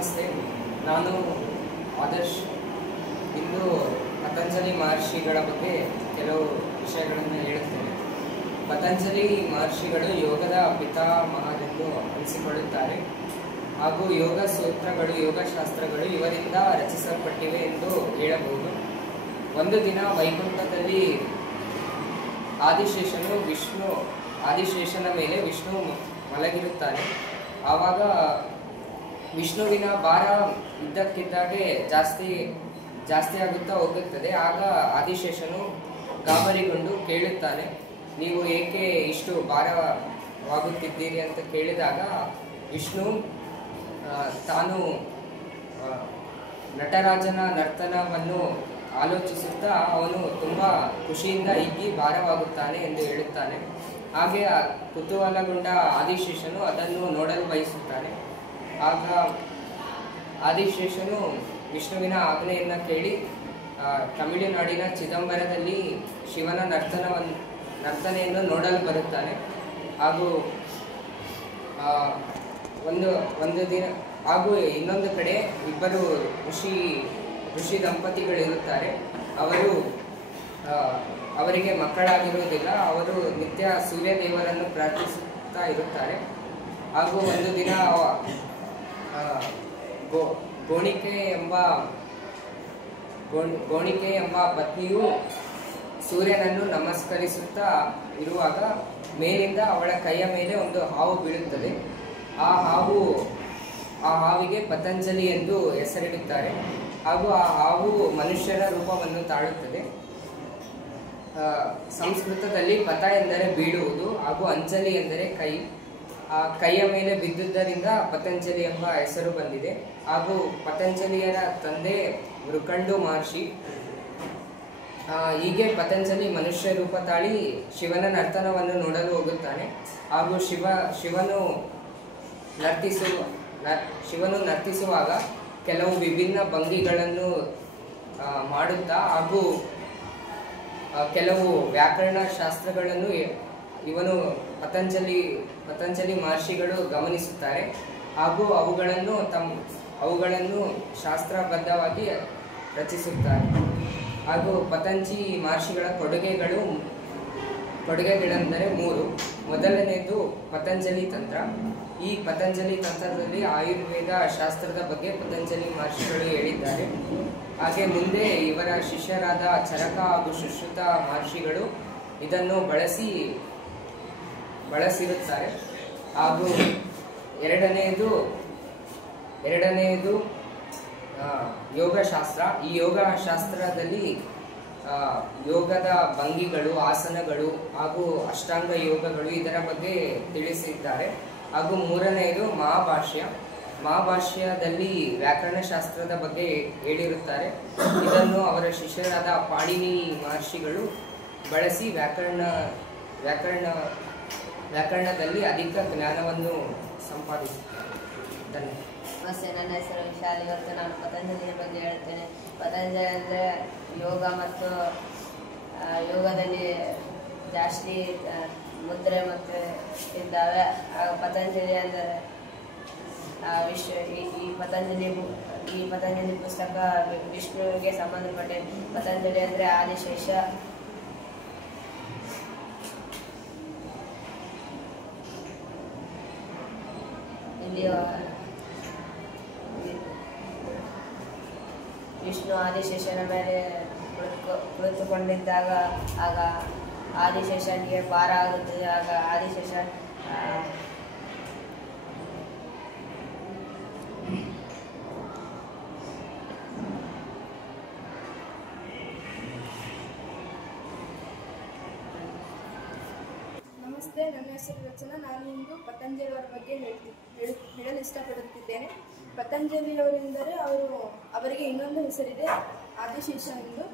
ನಮಸ್ತೆ, ನಾನು ಆದರ್ಶ್. ಇಂದು ಪತಂಜಲಿ ಮಹರ್ಷಿಗಳ ಬಗ್ಗೆ ಕೆಲವು ವಿಷಯಗಳನ್ನು ಹೇಳುತ್ತೇನೆ. ಪತಂಜಲಿ ಮಹರ್ಷಿಗಳು ಯೋಗದ ಪಿತಾಮಹರೆಂದು ಅನಿಸಿಕೊಳ್ಳುತ್ತಾರೆ ಹಾಗೂ ಯೋಗ ಸೂತ್ರಗಳು, ಯೋಗಶಾಸ್ತ್ರಗಳು ಇವರಿಂದ ರಚಿಸಲ್ಪಟ್ಟಿವೆ ಎಂದು ಹೇಳಬಹುದು. ಒಂದು ದಿನ ವೈಕುಂಠದಲ್ಲಿ ಆದಿಶೇಷನ ಮೇಲೆ ವಿಷ್ಣು ಮಲಗಿರುತ್ತಾನೆ. ಆವಾಗ ವಿಷ್ಣುವಿನ ಭಾರ ಇದ್ದಕ್ಕಿದ್ದಾಗೆ ಜಾಸ್ತಿ ಆಗುತ್ತಾ ಹೋಗುತ್ತದೆ. ಆಗ ಆದಿಶೇಷನು ಗಾಬರಿಗೊಂಡು ಕೇಳುತ್ತಾನೆ, ನೀವು ಏಕೆ ಇಷ್ಟು ಭಾರವಾಗುತ್ತಿದ್ದೀರಿ ಅಂತ ಕೇಳಿದಾಗ ವಿಷ್ಣು ತಾನು ನಟರಾಜನ ನರ್ತನವನ್ನು ಆಲೋಚಿಸುತ್ತಾ ಅವನು ತುಂಬ ಖುಷಿಯಿಂದ ಹಿಗ್ಗಿ ಭಾರವಾಗುತ್ತಾನೆ ಎಂದು ಹೇಳುತ್ತಾನೆ. ಹಾಗೆ ಕುತೂಹಲಗೊಂಡ ಆದಿಶೇಷನು ಅದನ್ನು ನೋಡಲು ಬಯಸುತ್ತಾನೆ. ಆಗ ಆದಿಶೇಷನು ವಿಷ್ಣುವಿನ ಆಜ್ಞೆಯನ್ನು ಕೇಳಿ ತಮಿಳುನಾಡಿನ ಚಿದಂಬರದಲ್ಲಿ ಶಿವನ ನರ್ತನೆಯನ್ನು ನೋಡಲು ಬರುತ್ತಾನೆ. ಹಾಗೂ ಒಂದು ದಿನ ಹಾಗೂ ಇನ್ನೊಂದು ಕಡೆ ಇಬ್ಬರು ಋಷಿ ದಂಪತಿಗಳಿರುತ್ತಾರೆ. ಅವರಿಗೆ ಮಕ್ಕಳಾಗಿರುವುದಿಲ್ಲ. ಅವರು ನಿತ್ಯ ಸೂರ್ಯದೇವರನ್ನು ಪ್ರಾರ್ಥಿಸುತ್ತಾ ಇರುತ್ತಾರೆ. ಹಾಗೂ ಒಂದು ದಿನ ಗೋಣಿಕೆ ಎಂಬ ಪತ್ನಿಯು ಸೂರ್ಯನನ್ನು ನಮಸ್ಕರಿಸುತ್ತಾ ಇರುವಾಗ ಮೇಲಿಂದ ಅವಳ ಕೈಯ ಮೇಲೆ ಒಂದು ಹಾವು ಬೀಳುತ್ತದೆ. ಆ ಹಾವಿಗೆ ಪತಂಜಲಿ ಎಂದು ಹೆಸರಿಡುತ್ತಾರೆ. ಹಾಗೂ ಆ ಹಾವು ಮನುಷ್ಯರ ರೂಪವನ್ನು ತಾಳುತ್ತದೆ. ಸಂಸ್ಕೃತದಲ್ಲಿ ಪತ ಎಂದರೆ ಬೀಳುವುದು ಹಾಗೂ ಅಂಜಲಿ ಎಂದರೆ ಕೈ. ಆ ಕೈಯ ಮೇಲೆ ಬಿದ್ದುದರಿಂದ ಪತಂಜಲಿ ಎಂಬ ಹೆಸರು ಬಂದಿದೆ. ಹಾಗೂ ಪತಂಜಲಿಯರ ತಂದೆ ಮೃಕಂಡು ಮಹರ್ಷಿ. ಹೀಗೆ ಪತಂಜಲಿ ಮನುಷ್ಯ ರೂಪ ತಾಳಿ ಶಿವನ ನರ್ತನವನ್ನು ನೋಡಲು ಹೋಗುತ್ತಾನೆ. ಹಾಗೂ ಶಿವನು ನರ್ತಿಸುವಾಗ ಕೆಲವು ವಿಭಿನ್ನ ಭಂಗಿಗಳನ್ನು ಮಾಡುತ್ತಾ ಹಾಗೂ ಕೆಲವು ವ್ಯಾಕರಣ ಶಾಸ್ತ್ರಗಳನ್ನು ಇವನು ಪತಂಜಲಿ ಮಹರ್ಷಿಗಳು ಗಮನಿಸುತ್ತಾರೆ. ಹಾಗೂ ಅವುಗಳನ್ನು ಶಾಸ್ತ್ರಬದ್ಧವಾಗಿ ರಚಿಸುತ್ತಾರೆ. ಹಾಗೂ ಪತಂಜಲಿ ಮಹರ್ಷಿಗಳ ಕೊಡುಗೆಗಳೆಂದರೆ 3. ಮೊದಲನೆಯದು ಪತಂಜಲಿ ತಂತ್ರ. ಈ ಪತಂಜಲಿ ತಂತ್ರದಲ್ಲಿ ಆಯುರ್ವೇದ ಶಾಸ್ತ್ರದ ಬಗ್ಗೆ ಪತಂಜಲಿ ಮಹರ್ಷಿಗಳು ಹೇಳಿದ್ದಾರೆ. ಹಾಗೆ ಮುಂದೆ ಇವರ ಶಿಷ್ಯರಾದ ಚರಕ ಹಾಗೂ ಸುಶ್ರುತ ಮಹರ್ಷಿಗಳು ಇದನ್ನು ಬಳಸಿರುತ್ತಾರೆ. ಹಾಗೂ ಎರಡನೆಯದು ಯೋಗಶಾಸ್ತ್ರ. ಈ ಯೋಗಶಾಸ್ತ್ರದಲ್ಲಿ ಯೋಗದ ಭಂಗಿಗಳು, ಆಸನಗಳು ಹಾಗೂ ಅಷ್ಟಾಂಗ ಯೋಗಗಳು ಇದರ ಬಗ್ಗೆ ತಿಳಿಸಿದ್ದಾರೆ. ಹಾಗೂ ಮೂರನೆಯದು ಮಹಾಭಾಷ್ಯದಲ್ಲಿ ವ್ಯಾಕರಣಶಾಸ್ತ್ರದ ಬಗ್ಗೆ ಹೇಳಿರುತ್ತಾರೆ. ಇದನ್ನು ಅವರ ಶಿಷ್ಯರಾದ ಪಾಣಿನಿ ಮಹರ್ಷಿಗಳು ಬಳಸಿ ವ್ಯಾಕರಣದಲ್ಲಿ ಅಧಿಕ ಜ್ಞಾನವನ್ನು ಸಂಪಾದಿಸುತ್ತಾರೆ. ಧನ್ಯವಾದ. ನಮಸ್ತೆ, ನನ್ನ ಹೆಸರು ವಿಶಾಲ್. ಇವತ್ತು ನಾನು ಪತಂಜಲಿಯ ಬಗ್ಗೆ ಹೇಳ್ತೇನೆ. ಪತಂಜಲಿ ಅಂದರೆ ಯೋಗ ಮತ್ತು ಯೋಗದಲ್ಲಿ ಜಾಸ್ತಿ ಮುದ್ರೆ ಮತ್ತು ಇದ್ದಾವೆ. ಪತಂಜಲಿ ಅಂದರೆ ಈ ಪತಂಜಲಿ ಪುಸ್ತಕ ವಿಷ್ಣುವಿಗೆ ಸಂಬಂಧಪಟ್ಟ. ಪತಂಜಲಿ ಅಂದರೆ ಆದಿಶೇಷ. ಇಲ್ಲಿ ವಿಷ್ಣು ಆದಿಶೇಷನ ಮೇಲೆ ಕುಳಿತುಕೊಂಡಿದ್ದಾಗ ಆಗ ಆದಿಶೇಷನಿಗೆ ಭಾರ ಆಗುತ್ತದೆ. ಆಗ ಆದಿಶೇಷ ನಮಸ್ತೆ, ನನ್ನ ಹೆಸರು ರಚನಾ. ನಾನು ಇಂದು ಪತಂಜಲಿಯವರ ಬಗ್ಗೆ ಹೇಳಲು ಇಷ್ಟಪಡುತ್ತಿದ್ದೇನೆ. ಪತಂಜಲಿಯವರೆಂದರೆ ಅವರಿಗೆ ಇನ್ನೊಂದು ಹೆಸರಿದೆ, ಆದಿಶೇಷ ಎಂದು.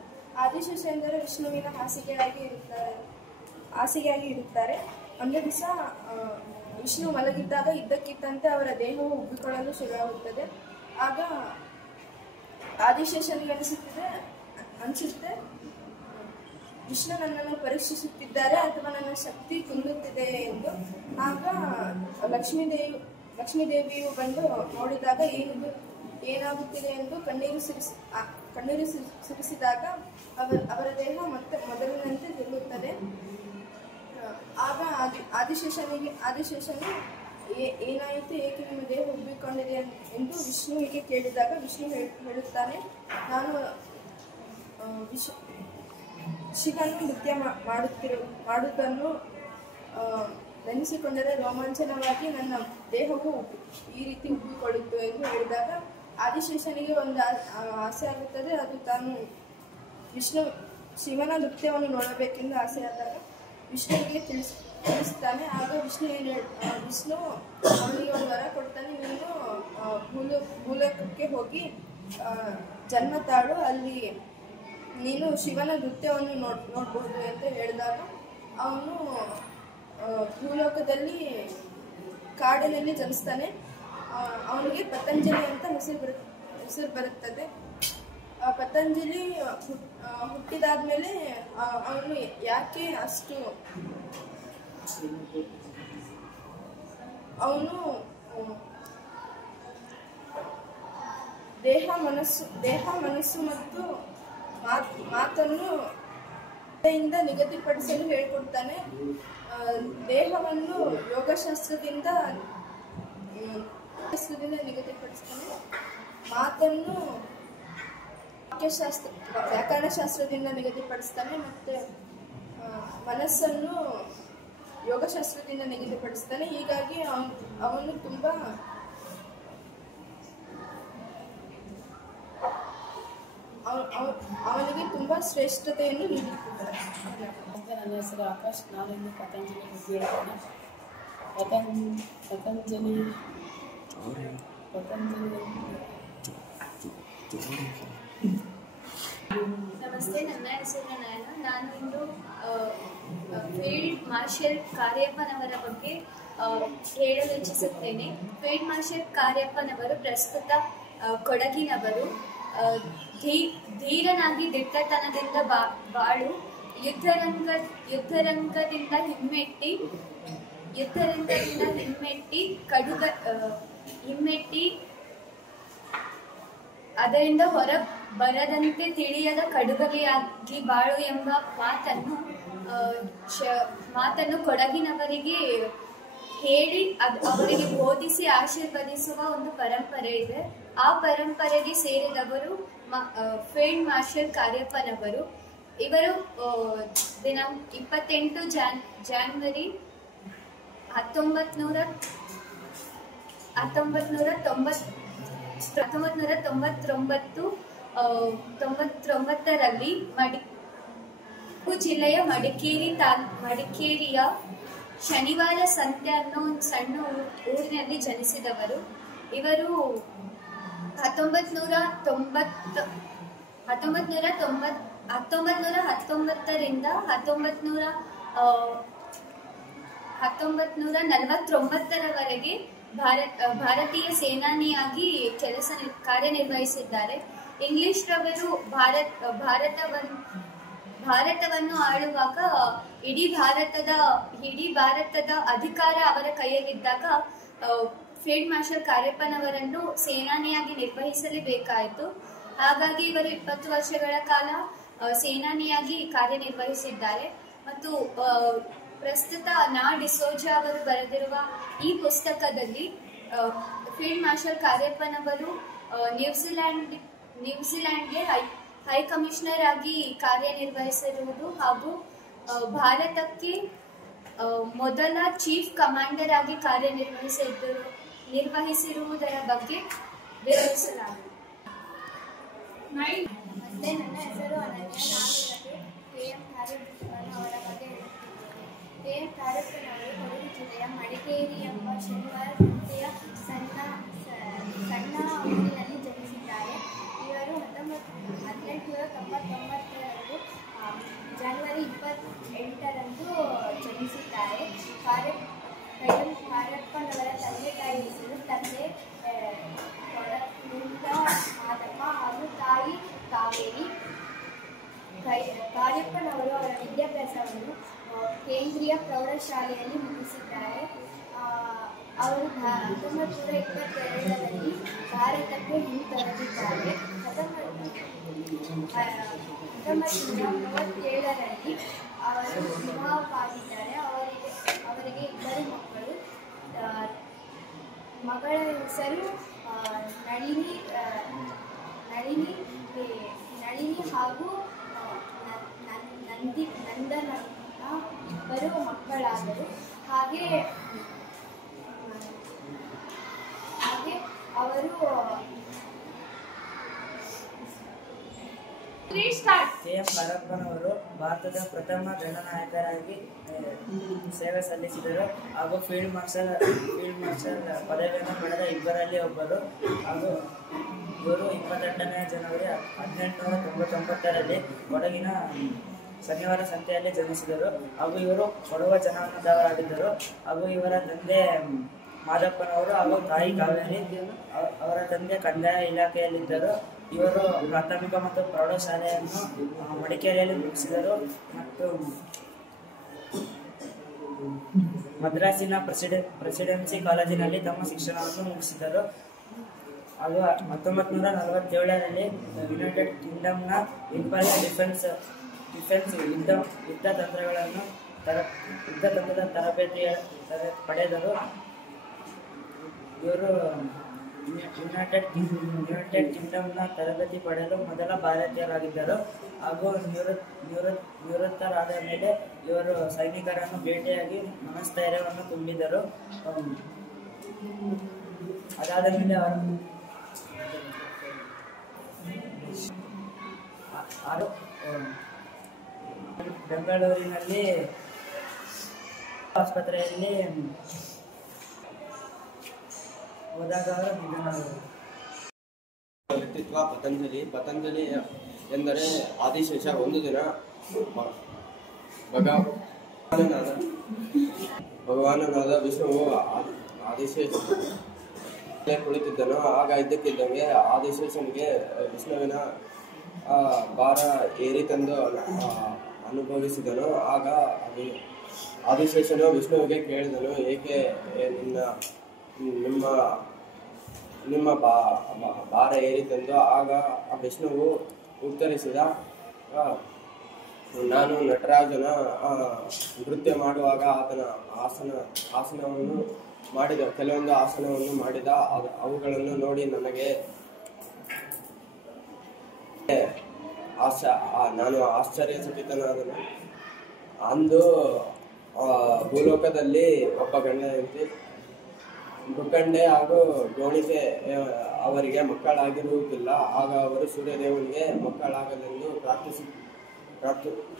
ಆದಿಶೇಷ ಎಂದರೆ ವಿಷ್ಣುವಿನ ಹಾಸಿಗೆಯಾಗಿ ಇರುತ್ತಾರೆ. ಒಂದು ದಿವಸ ವಿಷ್ಣು ಮಲಗಿದ್ದಾಗ ಇದ್ದಕ್ಕಿದ್ದಂತೆ ಅವರ ದೇಹವು ಉಬ್ಬಿಕೊಳ್ಳಲು ಶುರುವಾಗುತ್ತದೆ. ಆಗ ಆದಿಶೇಷನಿಗೆ ಅನಿಸುತ್ತೆ ವಿಷ್ಣು ನನ್ನನ್ನು ಪರೀಕ್ಷಿಸುತ್ತಿದ್ದಾರೆ ಅಥವಾ ನನ್ನ ಶಕ್ತಿ ಕುಂದುತ್ತಿದೆ ಎಂದು. ಆಗ ಲಕ್ಷ್ಮೀದೇವಿಯು ಬಂದು ನೋಡಿದಾಗ ಏನಾಗುತ್ತಿದೆ ಎಂದು ಕಣ್ಣೀರು ಸುರಿಸಿದಾಗ ಅವರ ದೇಹ ಮತ್ತೆ ಮೊದಲಿನಂತೆ ತಿರುಗುತ್ತದೆ. ಆಗ ಆದಿಶೇಷನು ಏನಾಯಿತು, ಏಕೆ ನಿಮ್ಮ ದೇಹ ಉಬ್ಬಿಕೊಂಡಿದೆ ಎಂದು ವಿಷ್ಣುವಿಗೆ ಕೇಳಿದಾಗ ವಿಷ್ಣು ಹೇಳುತ್ತಾನೆ, ನಾನು ಶಿವನು ನೃತ್ಯ ಮಾಡುವುದನ್ನು ನೆನೆಸಿಕೊಂಡರೆ ರೋಮಾಂಚನವಾಗಿ ನನ್ನ ದೇಹವು ಈ ರೀತಿ ಉಬ್ಬಿಕೊಳ್ಳುತ್ತು ಎಂದು ಹೇಳಿದಾಗ ಆದಿಶೇಷನಿಗೆ ಒಂದು ಆಸೆ ಆಗುತ್ತದೆ. ಅದು ತಾನು ಶಿವನ ನೃತ್ಯವನ್ನು ನೋಡಬೇಕೆಂದು ಆಸೆಯಾದಾಗ ವಿಷ್ಣುವಿಗೆ ತಿಳಿಸ್ತಾನೆ. ಆಗ ವಿಷ್ಣು ಅವನಿಗೆ ಒಂದು ವರ ಕೊಡ್ತಾನೆ, ನೀನು ಭೂಲೋಕಕ್ಕೆ ಹೋಗಿ ಜನ್ಮ ತಾಳು, ಅಲ್ಲಿ ನೀನು ಶಿವನ ನೃತ್ಯವನ್ನು ನೋಡ್ಬೋದು ಅಂತ ಹೇಳಿದಾಗ ಅವನು ಭೂಲೋಕದಲ್ಲಿ ಕಾಡಿನಲ್ಲಿ ಜನಿಸ್ತಾನೆ. ಅವನಿಗೆ ಪತಂಜಲಿ ಅಂತ ಹೆಸರು ಬರುತ್ತದೆ. ಪತಂಜಲಿ ಹುಟ್ಟಿದಾದ್ಮೇಲೆ ಅವನು ಯಾಕೆ ಅಷ್ಟು ಅವನು ದೇಹ ಮನಸ್ಸು ಮತ್ತು ಮಾತನ್ನು ನಿಗದಿಪಡಿಸಲು ಹೇಳಿಕೊಡ್ತಾನೆ. ದೇಹವನ್ನು ಯೋಗಶಾಸ್ತ್ರದಿಂದ ನಿಗದಿಪಡಿಸ್ತಾನೆ, ಮಾತನ್ನು ವ್ಯಾಕರಣಶಾಸ್ತ್ರದಿಂದ ನಿಗದಿಪಡಿಸ್ತಾನೆ, ಮತ್ತೆ ಮನಸ್ಸನ್ನು ಯೋಗಶಾಸ್ತ್ರದಿಂದ ನಿಗದಿಪಡಿಸ್ತಾನೆ. ಹೀಗಾಗಿ ಅವನು ತುಂಬಾ ಅವನಿಗೆ ತುಂಬಾ ಶ್ರೇಷ್ಠತೆಯನ್ನು ನೀಡುತ್ತಿದ್ದಾರೆ. ನನ್ನ ಹೆಸರು ಆಕಾಶ್. ನಾನು ಇಂದು ಪತಂಜಲಿ ಬಗ್ಗೆ ಹೇಳ್ತೇನೆ. ಪತಂಜಲಿ ನಮಸ್ತೆ, ನನ್ನ ಹೆಸರು ನಯನ. ನಾನು ಇಂದು ಫೀಲ್ಡ್ ಮಾರ್ಷಲ್ ಕಾರ್ಯಪ್ಪನವರ ಬಗ್ಗೆ ಹೇಳಲು ಇಚ್ಛಿಸುತ್ತೇನೆ. ಫೀಲ್ಡ್ ಮಾರ್ಷಲ್ ಕಾರ್ಯಪ್ಪನವರು ಪ್ರಸ್ತುತ ಕೊಡಗಿನವರು. ಧೀರನಾಗಿ ದಿಟ್ಟತನದಿಂದ ಬಾಳು, ಯುದ್ಧರಂಗದಿಂದ ಹಿಮ್ಮೆಟ್ಟಿ ಅದರಿಂದ ಹೊರ ಬರದಂತೆ ತಿಳಿಯದ ಕಡುಗಲಿಯಾಗಿ ಬಾಳು ಎಂಬ ಮಾತನ್ನು ಕೊಡಗಿನವರಿಗೆ ಹೇಳಿ ಅವರಿಗೆ ಬೋಧಿಸಿ ಆಶೀರ್ವದಿಸುವ ಒಂದು ಪರಂಪರೆ ಇದೆ. ಆ ಪರಂಪರೆಗೆ ಸೇರಿದವರು ಫೀಲ್ಡ್ ಮಾರ್ಷಲ್ ಕಾರ್ಯಪ್ಪನವರು. ಇವರು ದಿನಾಂಕ 28 ಜಾನ್ವರಿ 1999ರಲ್ಲಿ ಜಿಲ್ಲೆಯ ಮಡಿಕೇರಿಯ ಶನಿವಾರ ಸಂತೆ ಅನ್ನೋ ಒಂದು ಸಣ್ಣ ಊರಿನಲ್ಲಿ ಜನಿಸಿದವರು. ಇವರು 1919ರಿಂದ 1949ರವರೆಗೆ ಭಾರತೀಯ ಸೇನಾನಿಯಾಗಿ ಕಾರ್ಯನಿರ್ವಹಿಸಿದ್ದಾರೆ. ಇಂಗ್ಲಿಷ್ರವರು ಭಾರತವನ್ನು ಆಳುವಾಗ ಇಡೀ ಭಾರತದ ಅಧಿಕಾರ ಅವರ ಕೈಯಲ್ಲಿದ್ದಾಗ ಫೀಲ್ಡ್ ಮಾರ್ಷಲ್ ಕಾರ್ಯಪ್ಪನವರನ್ನು ಸೇನಾನಿಯಾಗಿ ನಿರ್ವಹಿಸಲೇಬೇಕಾಯಿತು. ಹಾಗಾಗಿ ಇವರು 20 ವರ್ಷಗಳ ಕಾಲ ಸೇನಾನಿಯಾಗಿ ಕಾರ್ಯನಿರ್ವಹಿಸಿದ್ದಾರೆ. ಮತ್ತು ಪ್ರಸ್ತುತ ಡಿಸೋಜಾ ಅವರು ಬರೆದಿರುವ ಈ ಪುಸ್ತಕದಲ್ಲಿ ಫೀಲ್ಡ್ ಮಾರ್ಷಲ್ ಕಾರ್ಯಪ್ಪನವರು ನ್ಯೂಜಿಲೆಂಡ್ಗೆ ಹೈ ಕಮಿಷನರ್ ಆಗಿ ಕಾರ್ಯನಿರ್ವಹಿಸಿರುವುದು ಹಾಗೂ ಭಾರತಕ್ಕೆ ಮೊದಲ ಚೀಫ್ ಕಮಾಂಡರ್ ಆಗಿ ನಿರ್ವಹಿಸಿರುವುದರ ಬಗ್ಗೆ ವಿವರಿಸಲಾಗಿದೆ. ಮತ್ತೆ ನನ್ನ ಹೆಸರು ಅನನ್ಯ. KM ಕಾರ್ಯಪ್ಪನವರ ಬಗ್ಗೆ ಹೇಳುತ್ತಿದ್ದೇನೆ. KM ಕಾರ್ಯಪ್ಪನವರು ಕೊಡಗು ಜಿಲ್ಲೆಯ ಮಡಿಕೇರಿ ಎಂಬ ಶನಿವಾರ ಸಂತೆಯ ಸಣ್ಣ ಊರಿನಲ್ಲಿ ಜನಿಸಿದ್ದಾರೆ. ಇವರು 1899ರಂದು ಜನವರಿ 28ರಂದು ಜನಿಸಿದ್ದಾರೆ. ಕಾರ್ಯಪ್ಪನವರ ತಂದೆ ತಾಯಿ ಹೆಸರು ಮಾದಪ್ಪ ಹಾಗೂ ತಾಯಿ ಕಾವೇರಿ. ಕಾರ್ಯಪ್ಪನವರು ಅವರ ವಿದ್ಯಾಭ್ಯಾಸವನ್ನು ಕೇಂದ್ರೀಯ ಪ್ರೌಢಶಾಲೆಯಲ್ಲಿ ಮುಗಿಸಿದ್ದಾರೆ. ಅವರು 1922ರಲ್ಲಿ ಭಾರತಕ್ಕೆ ಹಿಂತಿರುಗಿದ್ದಾರೆ. 1937ರಲ್ಲಿ ಅವರು ವಿವಾಹವಾಗಿದ್ದಾರೆ. ಅವರಿಗೆ ಇಬ್ಬರು ಮಕ್ಕಳು. ಮಗಳ ಹೆಸರು ನಳಿನಿ ಹಾಗೂ ನಂದನ ಇಬ್ಬರು ಮಕ್ಕಳಾದರು. ಹಾಗೆ ಅವರು ಕೆ.ಎಂ. ಕಾರಪ್ಪನವರು ಭಾರತದ ಪ್ರಥಮ ದಂಡನಾಯಕರಾಗಿ ಸೇವೆ ಸಲ್ಲಿಸಿದರು ಹಾಗೂ ಫೀಲ್ಡ್ ಮಾರ್ಷಲ್ ಪದವಿಯನ್ನು ಪಡೆದ ಇಬ್ಬರಲ್ಲಿ ಒಬ್ಬರು. ಹಾಗೂ ಇವರು 28ನೇ ಜನವರಿ 1899ರಲ್ಲಿ ಕೊಡಗಿನ ಶನಿವಾರ ಸಂತೆಯಲ್ಲಿ ಜನಿಸಿದರು. ಹಾಗೂ ಇವರು ಕೊಡವ ಜನಾಂಗದವರಾಗಿದ್ದರು. ಹಾಗೂ ಇವರ ತಂದೆ ಮಾದಪ್ಪನವರು ಹಾಗೂ ತಾಯಿ ಕಾವೇರಿ. ಅವರ ತಂದೆ ಕಂದಾಯ ಇಲಾಖೆಯಲ್ಲಿದ್ದರು. ಇವರು ಪ್ರಾಥಮಿಕ ಮತ್ತು ಪ್ರೌಢಶಾಲೆಯನ್ನು ಮಡಿಕೇರಿಯಲ್ಲಿ ಮುಗಿಸಿದರು ಮತ್ತು ಮದ್ರಾಸಿನ ಪ್ರೆಸಿಡೆನ್ಸಿ ಕಾಲೇಜಿನಲ್ಲಿ ತಮ್ಮ ಶಿಕ್ಷಣವನ್ನು ಮುಗಿಸಿದರು. ಹಾಗೂ 1947ರಲ್ಲಿ ಯುನೈಟೆಡ್ ಕಿಂಗ್ಡಮ್ನ ಇಂಪೀರಿಯಲ್ ಡಿಫೆನ್ಸ್ ಯುದ್ಧ ತಂತ್ರದ ತರಬೇತಿ ಪಡೆದರು. ಇವರು ಯುನೈಟೆಡ್ ಕಿಂಗ್ಡಮ್ನ ತರಬೇತಿ ಪಡೆಯಲು ಮೊದಲ ಭಾರತೀಯರಾಗಿದ್ದರು. ಹಾಗೂ ನಿವೃತ್ತರಾದ ಮೇಲೆ ಇವರು ಸೈನಿಕರನ್ನು ಭೇಟಿಯಾಗಿ ಮನಸ್ಥೈರ್ಯವನ್ನು ತುಂಬಿದರು. ಅದಾದ ಮೇಲೆ ಅವರು ಬೆಂಗಳೂರಿನಲ್ಲಿ ಆಸ್ಪತ್ರೆಯಲ್ಲಿ ಹೋದಾಗ ಅವರು ನಿಧನರಾದರು. ವ್ಯಕ್ತಿತ್ವ ಪತಂಜಲಿ ಎಂದರೆ ಆದಿಶೇಷ. ಒಂದು ದಿನ ಭಗವಾನನಾದ ವಿಷ್ಣುವು ಆದಿಶೇಷ ಕುಳಿತಿದ್ದನು. ಆಗ ಇದ್ದಕ್ಕಿದ್ದಂಗೆ ಆದಿಶೇಷನಿಗೆ ವಿಷ್ಣುವಿನ ಭಾರ ಏರಿ ತಂದು ಅನುಭವಿಸಿದನು. ಆಗ ಆದಿಶೇಷನು ವಿಷ್ಣುವಿಗೆ ಕೇಳಿದನು, ಏಕೆ ನಿಮ್ಮ ಭಾರ ಏರಿ ತಂದು? ಆಗ ವಿಷ್ಣುವು ಉತ್ತರಿಸಿದ, ನಾನು ನಟರಾಜನ ನೃತ್ಯ ಮಾಡುವಾಗ ಆತನ ಆಸನವನ್ನು ಮಾಡಿದ ಕೆಲವೊಂದು ಆಸನವನ್ನು ಮಾಡಿದ. ಅವುಗಳನ್ನು ನೋಡಿ ನನಗೆ ನಾನು ಆಶ್ಚರ್ಯಚಕಿತನಾದನು. ಅಂದು ಭೂಲೋಕದಲ್ಲಿ ಒಬ್ಬ ಗಂಡ ಹೆಂಡತಿ ಮೃಕಂಡೆ ಹಾಗೂ ಗೋಣಿಕೆ ಅವರಿಗೆ ಮಕ್ಕಳಾಗಿರುವುದಿಲ್ಲ. ಆಗ ಅವರು ಸೂರ್ಯದೇವನಿಗೆ ಮಕ್ಕಳಾಗಲೆಂದು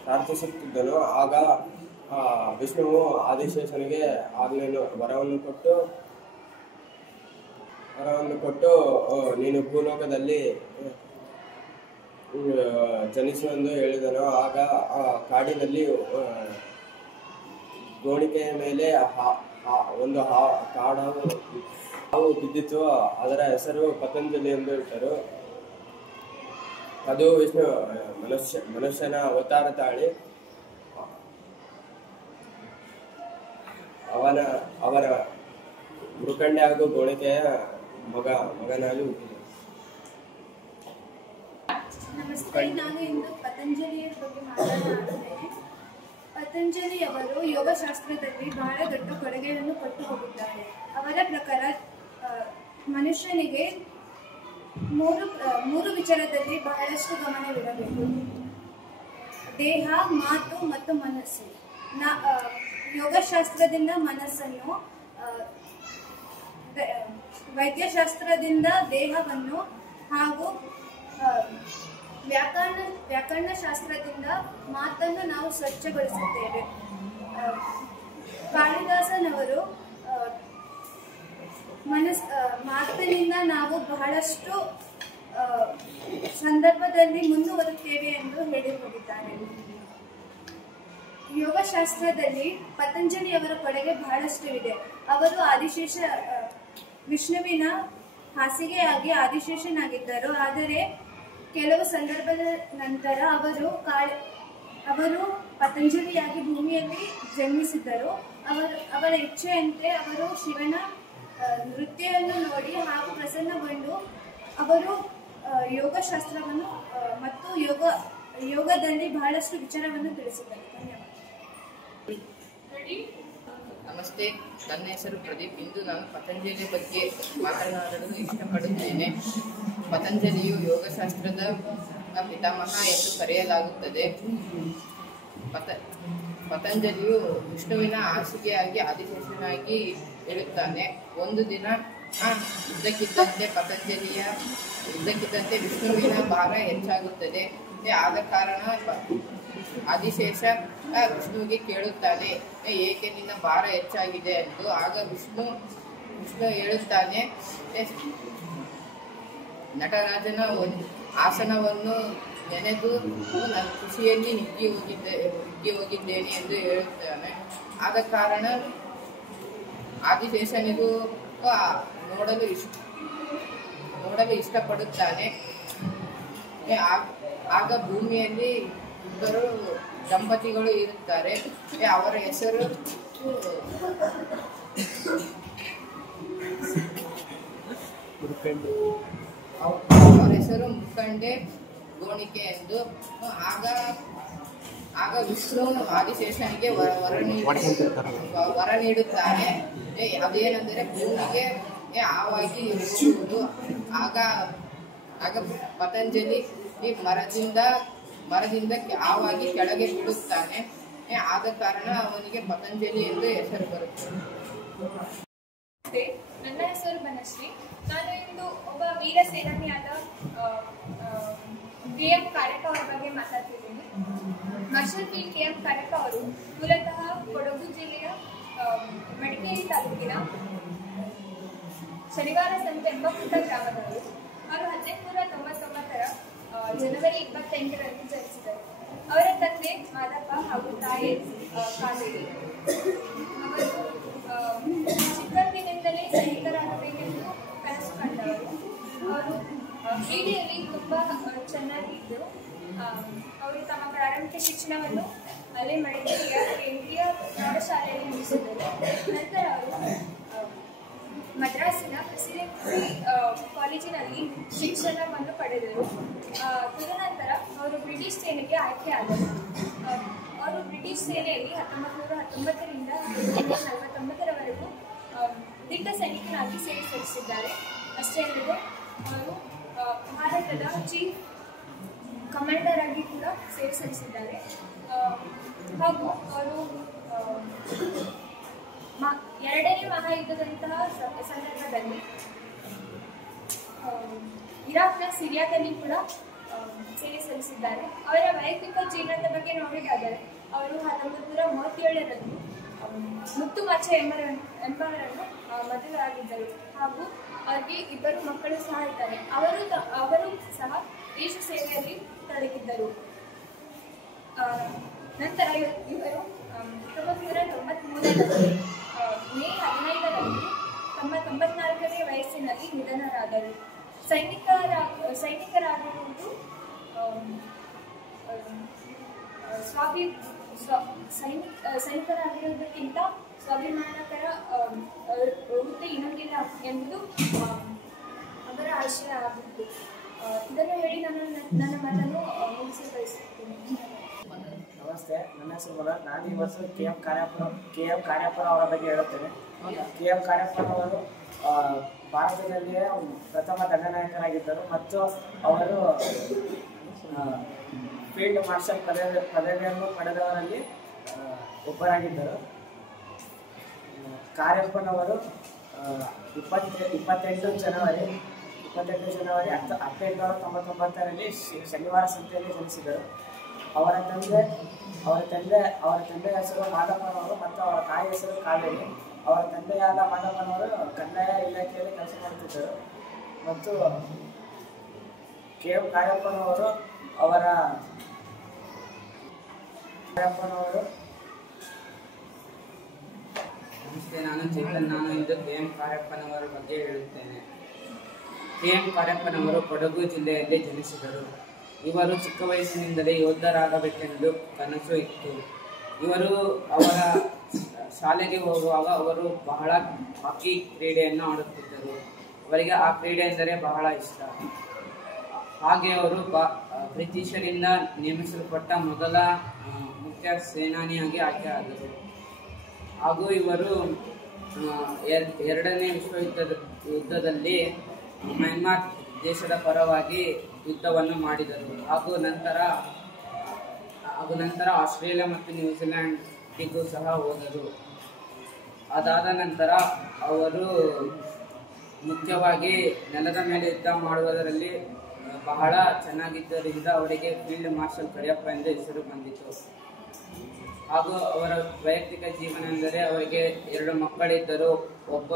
ಪ್ರಾರ್ಥಿಸುತ್ತಿದ್ದನು. ಆಗ ವಿಷ್ಣುವು ಆದಿಶೇಷನಿಗೆ ವರವನ್ನು ಕೊಟ್ಟು ನೀನು ಭೂಲೋಕದಲ್ಲಿ ಜನಿಸುವೆಂದು ಹೇಳಿದನು. ಆಗ ಕಾಡಿನಲ್ಲಿ ಗೋಣಿಕೆಯ ಮೇಲೆ ಒಂದು ಹಾವು ಬಿದ್ದಿತ್ತು. ಅದರ ಹೆಸರು ಪತಂಜಲಿ ಎಂದು ಇಟ್ಟರು. ಅದು ವಿಷ್ಣು ಮನುಷ್ಯನ ಅವತಾರ ತಾಳಿ ಅವರ ಮೃಕಂಡೆ ಹಾಗೂ ಗೋಣಿಕೆಯ ಮಗನಾಗಿ ಹುಟ್ಟಿದರು. ನಮಸ್ತೆ, ನಾನು ಇಂದು ಪತಂಜಲಿಯ ಬಗ್ಗೆ ಮಾತನಾಡುತ್ತೇನೆ. ಪತಂಜಲಿಯವರು ಯೋಗಶಾಸ್ತ್ರದಲ್ಲಿ ಬಹಳ ದೊಡ್ಡ ಕೊಡುಗೆಯನ್ನು ಕೊಟ್ಟು ಹೋಗಿದ್ದಾರೆ. ಅವರ ಪ್ರಕಾರ ಮನುಷ್ಯನಿಗೆ ಮೂರು ವಿಚಾರದಲ್ಲಿ ಬಹಳಷ್ಟು ಗಮನವಿರಬೇಕು: ದೇಹ, ಮಾತು ಮತ್ತು ಮನಸ್ಸು. ಯೋಗಶಾಸ್ತ್ರದಿಂದ ಮನಸ್ಸನ್ನು, ವೈದ್ಯಶಾಸ್ತ್ರದಿಂದ ದೇಹವನ್ನು ಹಾಗೂ ವ್ಯಾಕರಣ ಶಾಸ್ತ್ರದಿಂದ ಮಾತನ್ನು ನಾವು ಸ್ವಚ್ಛಗೊಳಿಸುತ್ತೇವೆ. ಕಾಳಿದಾಸನವರು ಮಾತಿನಿಂದ ನಾವು ಬಹಳಷ್ಟು ಸಂದರ್ಭದಲ್ಲಿ ಮುಂದುವರುತ್ತೇವೆ ಎಂದು ಹೇಳಿ ಹೋಗಿದ್ದಾರೆ. ಯೋಗಶಾಸ್ತ್ರದಲ್ಲಿ ಪತಂಜಲಿಯವರ ಕೊಡುಗೆ ಬಹಳಷ್ಟು ಇದೆ. ಅವರು ವಿಷ್ಣುವಿನ ಹಾಸಿಗೆಯಾಗಿ ಆದಿಶೇಷನಾಗಿದ್ದರು. ಆದರೆ ಕೆಲವು ಸಂದರ್ಭದ ನಂತರ ಅವರು ಪತಂಜಲಿಯಾಗಿ ಭೂಮಿಯಲ್ಲಿ ಜನ್ಮಿಸಿದ್ದರು. ಅವರ ಇಚ್ಛೆಯಂತೆ ಅವರು ಶಿವನ ನೃತ್ಯವನ್ನು ನೋಡಿ ಹಾಗೂ ಪ್ರಸನ್ನಗೊಂಡು ಅವರು ಯೋಗಶಾಸ್ತ್ರವನ್ನು ಮತ್ತು ಯೋಗದಲ್ಲಿ ಬಹಳಷ್ಟು ವಿಚಾರವನ್ನು ತಿಳಿಸಿದ್ದಾರೆ. ಧನ್ಯವಾದ. ನಮಸ್ತೆ, ನನ್ನ ಹೆಸರು ಪ್ರದೀಪ್. ಇಂದು ನಾನು ಪತಂಜಲಿ ಬಗ್ಗೆ ಮಾತನಾಡಲು ಇಷ್ಟಪಡುತ್ತೇನೆ. ಪತಂಜಲಿಯು ಯೋಗಶಾಸ್ತ್ರದ ಪಿತಾಮಹ ಎಂದು ಕರೆಯಲಾಗುತ್ತದೆ. ಪತಂಜಲಿಯು ವಿಷ್ಣುವಿನ ಹಾಸಿಗೆಯಾಗಿ ಆದಿಶೇಷನಾಗಿ ಇರುತ್ತಾನೆ. ಒಂದು ದಿನ ಇದ್ದಕ್ಕಿದ್ದಂತೆ ವಿಷ್ಣುವಿನ ಭಾರ ಹೆಚ್ಚಾಗುತ್ತದೆ. ಆದ ಕಾರಣ ಆದಿಶೇಷ ವಿಷ್ಣುವಿಗೆ ಕೇಳುತ್ತಾನೆ, ಏಕೆ ನಿನ್ನ ಭಾರ ಹೆಚ್ಚಾಗಿದೆ ಎಂದು. ಆಗ ವಿಷ್ಣು ಹೇಳುತ್ತಾನೆ, ನಟರಾಜನ ಆಸನವನ್ನು ನೆನೆದು ನನ್ನ ಖುಷಿಯಲ್ಲಿ ಹಿಗ್ಗಿ ಹೋಗಿದ್ದೇನೆ ಎಂದು ಹೇಳುತ್ತಾನೆ. ಆದ ಕಾರಣ ಆದಿಶೇಷನಿಗೂ ನೋಡಲು ಇಷ್ಟಪಡುತ್ತಾನೆ. ಆಗ ಭೂಮಿಯಲ್ಲಿ ಇಬ್ಬರು ದಂಪತಿಗಳು ಇರುತ್ತಾರೆ. ಅವರ ಹೆಸರು ಮುಖಂಡೆ ಗೋಣಿಕೆ ಎಂದು. ಆಗ ವಿಷ್ಣು ಆದಿಶೇಷನಿಗೆ ವರ ನೀಡುತ್ತಾನೆ. ಅದೇನೆಂದರೆ ಭೂಮಿಗೆ ಆವಾಗಿ ಹೋಗುವುದು. ಆಗ ಪತಂಜಲಿ ಮರದಿಂದ ಆವಾಗಿ ಕೆಳಗೆ ಬೀಳುತ್ತಾನೆ. ಆದ ಕಾರಣ ಅವನಿಗೆ ಪತಂಜಲಿ ಎಂದು ಹೆಸರು ಬರುತ್ತದೆ. ನನ್ನ ಹೆಸರು ಬನಶ್ರೀ. ನಾನು ಇಂದು ಒಬ್ಬ ವೀರ ಸೇನಾನಿಯಾದ ಕೆ.ಎಂ. ಕಾರಕ ಅವರ ಬಗ್ಗೆ ಮಾತಾಡ್ತಿದ್ದೀನಿ. Marshal field K M. ಕಾರಕ ಅವರು ಮೂಲತಃ ಕೊಡಗು ಜಿಲ್ಲೆಯ ಮಡಿಕೇರಿ ತಾಲೂಕಿನ ಶನಿವಾರ ಸಂತೆ ಎಂಬ ಪುಟ್ಟ ಗ್ರಾಮದವರು. ಅವರು 1899ರ ಜನವರಿ 28ರಂದು ಜನಿಸಿದರು. ಅವರ ತಂದೆ ಮಾದಪ್ಪ ಹಾಗೂ ತಾಯಿ ಕಾವೇರಿ. ಅವರು ಚಿಕ್ಕಂದಿನಿಂದಲೇ ಸೈನಿಕರಾಗಬೇಕೆಂದು ಕನಸು ಕಂಡವರು. ಅವರು ಕ್ರೀಡೆಯಲ್ಲಿ ತುಂಬಾ ಚೆನ್ನಾಗಿದ್ದರು. ಅವರು ತಮ್ಮ ಪ್ರಾರಂಭಿಕ ಶಿಕ್ಷಣವನ್ನು ಅಲ್ಲೇ ಮಡಿಕೇರಿಯ ಕೇಂದ್ರೀಯ ಪ್ರೌಢಶಾಲೆಯಲ್ಲಿ ಮುಗಿಸಿದರು. ನಂತರ ಅವರು ಮದ್ರಾಸಿನ ಪ್ರೆಸಿಡೆನ್ಸಿ ಕಾಲೇಜಿನಲ್ಲಿ ಶಿಕ್ಷಣವನ್ನು ಪಡೆದರು. ತದನಂತರ ಅವರು ಬ್ರಿಟಿಷ್ ಸೇನೆಗೆ ಆಯ್ಕೆಯಾದರು. ಅವರು ಬ್ರಿಟಿಷ್ ಸೇನೆಯಲ್ಲಿ 1919ರಿಂದ 1949ರವರೆಗೂ ದಿಟ್ಟ ಸೈನಿಕನಾಗಿ ಸೇವೆ ಸಲ್ಲಿಸಿದ್ದಾರೆ. ಅಷ್ಟೇ ಅಲ್ಲದೆ ಅವರು ಭಾರತದ ಚೀಫ್ ಕಮಾಂಡರ್ ಆಗಿ ಕೂಡ ಸೇವೆ ಸಲ್ಲಿಸಿದ್ದಾರೆ. ಹಾಗೂ ಅವರು ಎರಡನೇ ಮಹಾಯುದ್ಧದಂತಹ ಸಂದರ್ಭದಲ್ಲಿ ಇರಾಕ್ನ ಸಿರಿಯಾದಲ್ಲಿ ಕೂಡ ಸೇವೆ ಸಲ್ಲಿಸಿದ್ದಾರೆ. ಅವರ ವೈಯಕ್ತಿಕ ಜೀವನದ ಬಗ್ಗೆ ನೋಡಿದಾದರೆ ಅವರು 1937ರಲ್ಲಿ ಮುತ್ತು ಮಾಚೆ ಎಂಬವರನ್ನು ಮದುವೆಯಾಗಿದ್ದರು. ಹಾಗೂ ಅವರಿಗೆ ಇಬ್ಬರು ಮಕ್ಕಳು ಸಹ ಇದ್ದಾರೆ. ಅವರು ಸಹ ದೇಶ ಸೇವೆಯಲ್ಲಿ ತೊಡಗಿದ್ದರು. ನಂತರ ಇವರು 1993ರಲ್ಲಿ ಮೇ 15ರಂದು ತಮ್ಮ 94ನೇ ವಯಸ್ಸಿನಲ್ಲಿ ನಿಧನರಾದರು. ಸೈನಿಕರಾಗಿರುವುದು ಸೈನಿಕರಾಗಿರುವುದಕ್ಕಿಂತ ಸ್ವಾಭಿಮಾನಕರ ವೃತ್ತಿ ಇನ್ನೊಂದಿಲ್ಲ ಎಂಬುದು ಅವರ ಆಶಯ ಆಗಿತ್ತು. ಇದನ್ನು ಹೇಳಿ ನಾನು ನನ್ನ ಮಾತನ್ನು ಮುಗಿಸಿ ಬಯಸುತ್ತೇನೆ. ನಮಸ್ತೆ, ನನ್ನ ಹೆಸರು ಮನೋಜ್. ನಾನು ಇವತ್ತು ಕೆ.ಎಂ. ಕಾರ್ಯಪ್ಪ ಅವರ ಬಗ್ಗೆ ಹೇಳುತ್ತೇನೆ. ಕೆ.ಎಂ. ಕಾರ್ಯಪ್ಪನವರು ಭಾರತದಲ್ಲಿಯೇ ಪ್ರಥಮ ದಂಡನಾಯಕರಾಗಿದ್ದರು ಮತ್ತು ಅವರು ಫೀಲ್ಡ್ ಮಾರ್ಷಲ್ ಪದವಿಯನ್ನು ಪಡೆದವರಲ್ಲಿ ಒಬ್ಬರಾಗಿದ್ದರು. ಕಾರ್ಯಪ್ಪನವರು 28 ಜನವರಿ 1899ರಲ್ಲಿ ಶನಿವಾರ ಸಂತೆಯಲ್ಲಿ ಜನಿಸಿದರು. ಅವರ ತಂದೆ ಹೆಸರು ಮಾದಪ್ಪನವರು ಮತ್ತು ಅವರ ತಾಯಿ ಹೆಸರು ಕಾವೇರಿ. ಅವರ ತಂದೆಯಾದ ಮಾದಪ್ಪನವರು ಕಂದಾಯ ಇಲಾಖೆಯಲ್ಲಿ ಕೆಲಸ ಮಾಡುತ್ತಿದ್ದರು ಮತ್ತು ಕೆ.ಎಂ. ಕಾರ್ಯಪ್ಪನವರು ನಮಸ್ತೆ, ನಾನು ಚೇತನ್. ನಾನು ಇಂದು ಕೆ.ಎಂ. ಕಾರ್ಯಪ್ಪನವರ ಬಗ್ಗೆ ಹೇಳುತ್ತೇನೆ. ಕೆ.ಎಂ. ಕಾರ್ಯಪ್ಪನವರು ಕೊಡಗು ಜಿಲ್ಲೆಯಲ್ಲಿ ಜನಿಸಿದರು. ಇವರು ಚಿಕ್ಕ ವಯಸ್ಸಿನಿಂದಲೇ ಯೋಧರಾಗಬೇಕೆಂದು ಕನಸು ಇತ್ತು. ಇವರು ಅವರ ಶಾಲೆಗೆ ಹೋಗುವಾಗ ಅವರು ಬಹಳ ಹಾಕಿ ಕ್ರೀಡೆಯನ್ನು ಆಡುತ್ತಿದ್ದರು. ಅವರಿಗೆ ಆ ಕ್ರೀಡೆ ಎಂದರೆ ಬಹಳ ಇಷ್ಟ. ಹಾಗೆ ಅವರು ಬ್ರಿಟಿಷರಿಂದ ನೇಮಿಸಲ್ಪಟ್ಟ ಮೊದಲ ಮುಖ್ಯ ಸೇನಾನಿಯಾಗಿ ಆಯ್ಕೆಯಾದರು. ಹಾಗೂ ಇವರು ಎರಡನೇ ಯುದ್ಧದಲ್ಲಿ ಮ್ಯಾನ್ಮಾರ್ ದೇಶದ ಪರವಾಗಿ ಯುದ್ಧವನ್ನು ಮಾಡಿದರು. ಹಾಗೂ ನಂತರ ಆಸ್ಟ್ರೇಲಿಯಾ ಮತ್ತು ನ್ಯೂಜಿಲೆಂಡ್ಗೂ ಸಹ ಹೋದರು. ಅದಾದ ನಂತರ ಅವರು ಮುಖ್ಯವಾಗಿ ನೆಲದ ಮೇಲೆ ಯುದ್ಧ ಮಾಡುವುದರಲ್ಲಿ ಬಹಳ ಚೆನ್ನಾಗಿದ್ದರಿಂದ ಅವರಿಗೆ ಫೀಲ್ಡ್ ಮಾರ್ಷಲ್ ಕರಿಯಪ್ಪ ಎಂದು ಹೆಸರು ಬಂದಿತು. ಹಾಗೂ ಅವರ ವೈಯಕ್ತಿಕ ಜೀವನ ಎಂದರೆ ಅವರಿಗೆ 2 ಮಕ್ಕಳಿದ್ದರು. ಒಬ್ಬ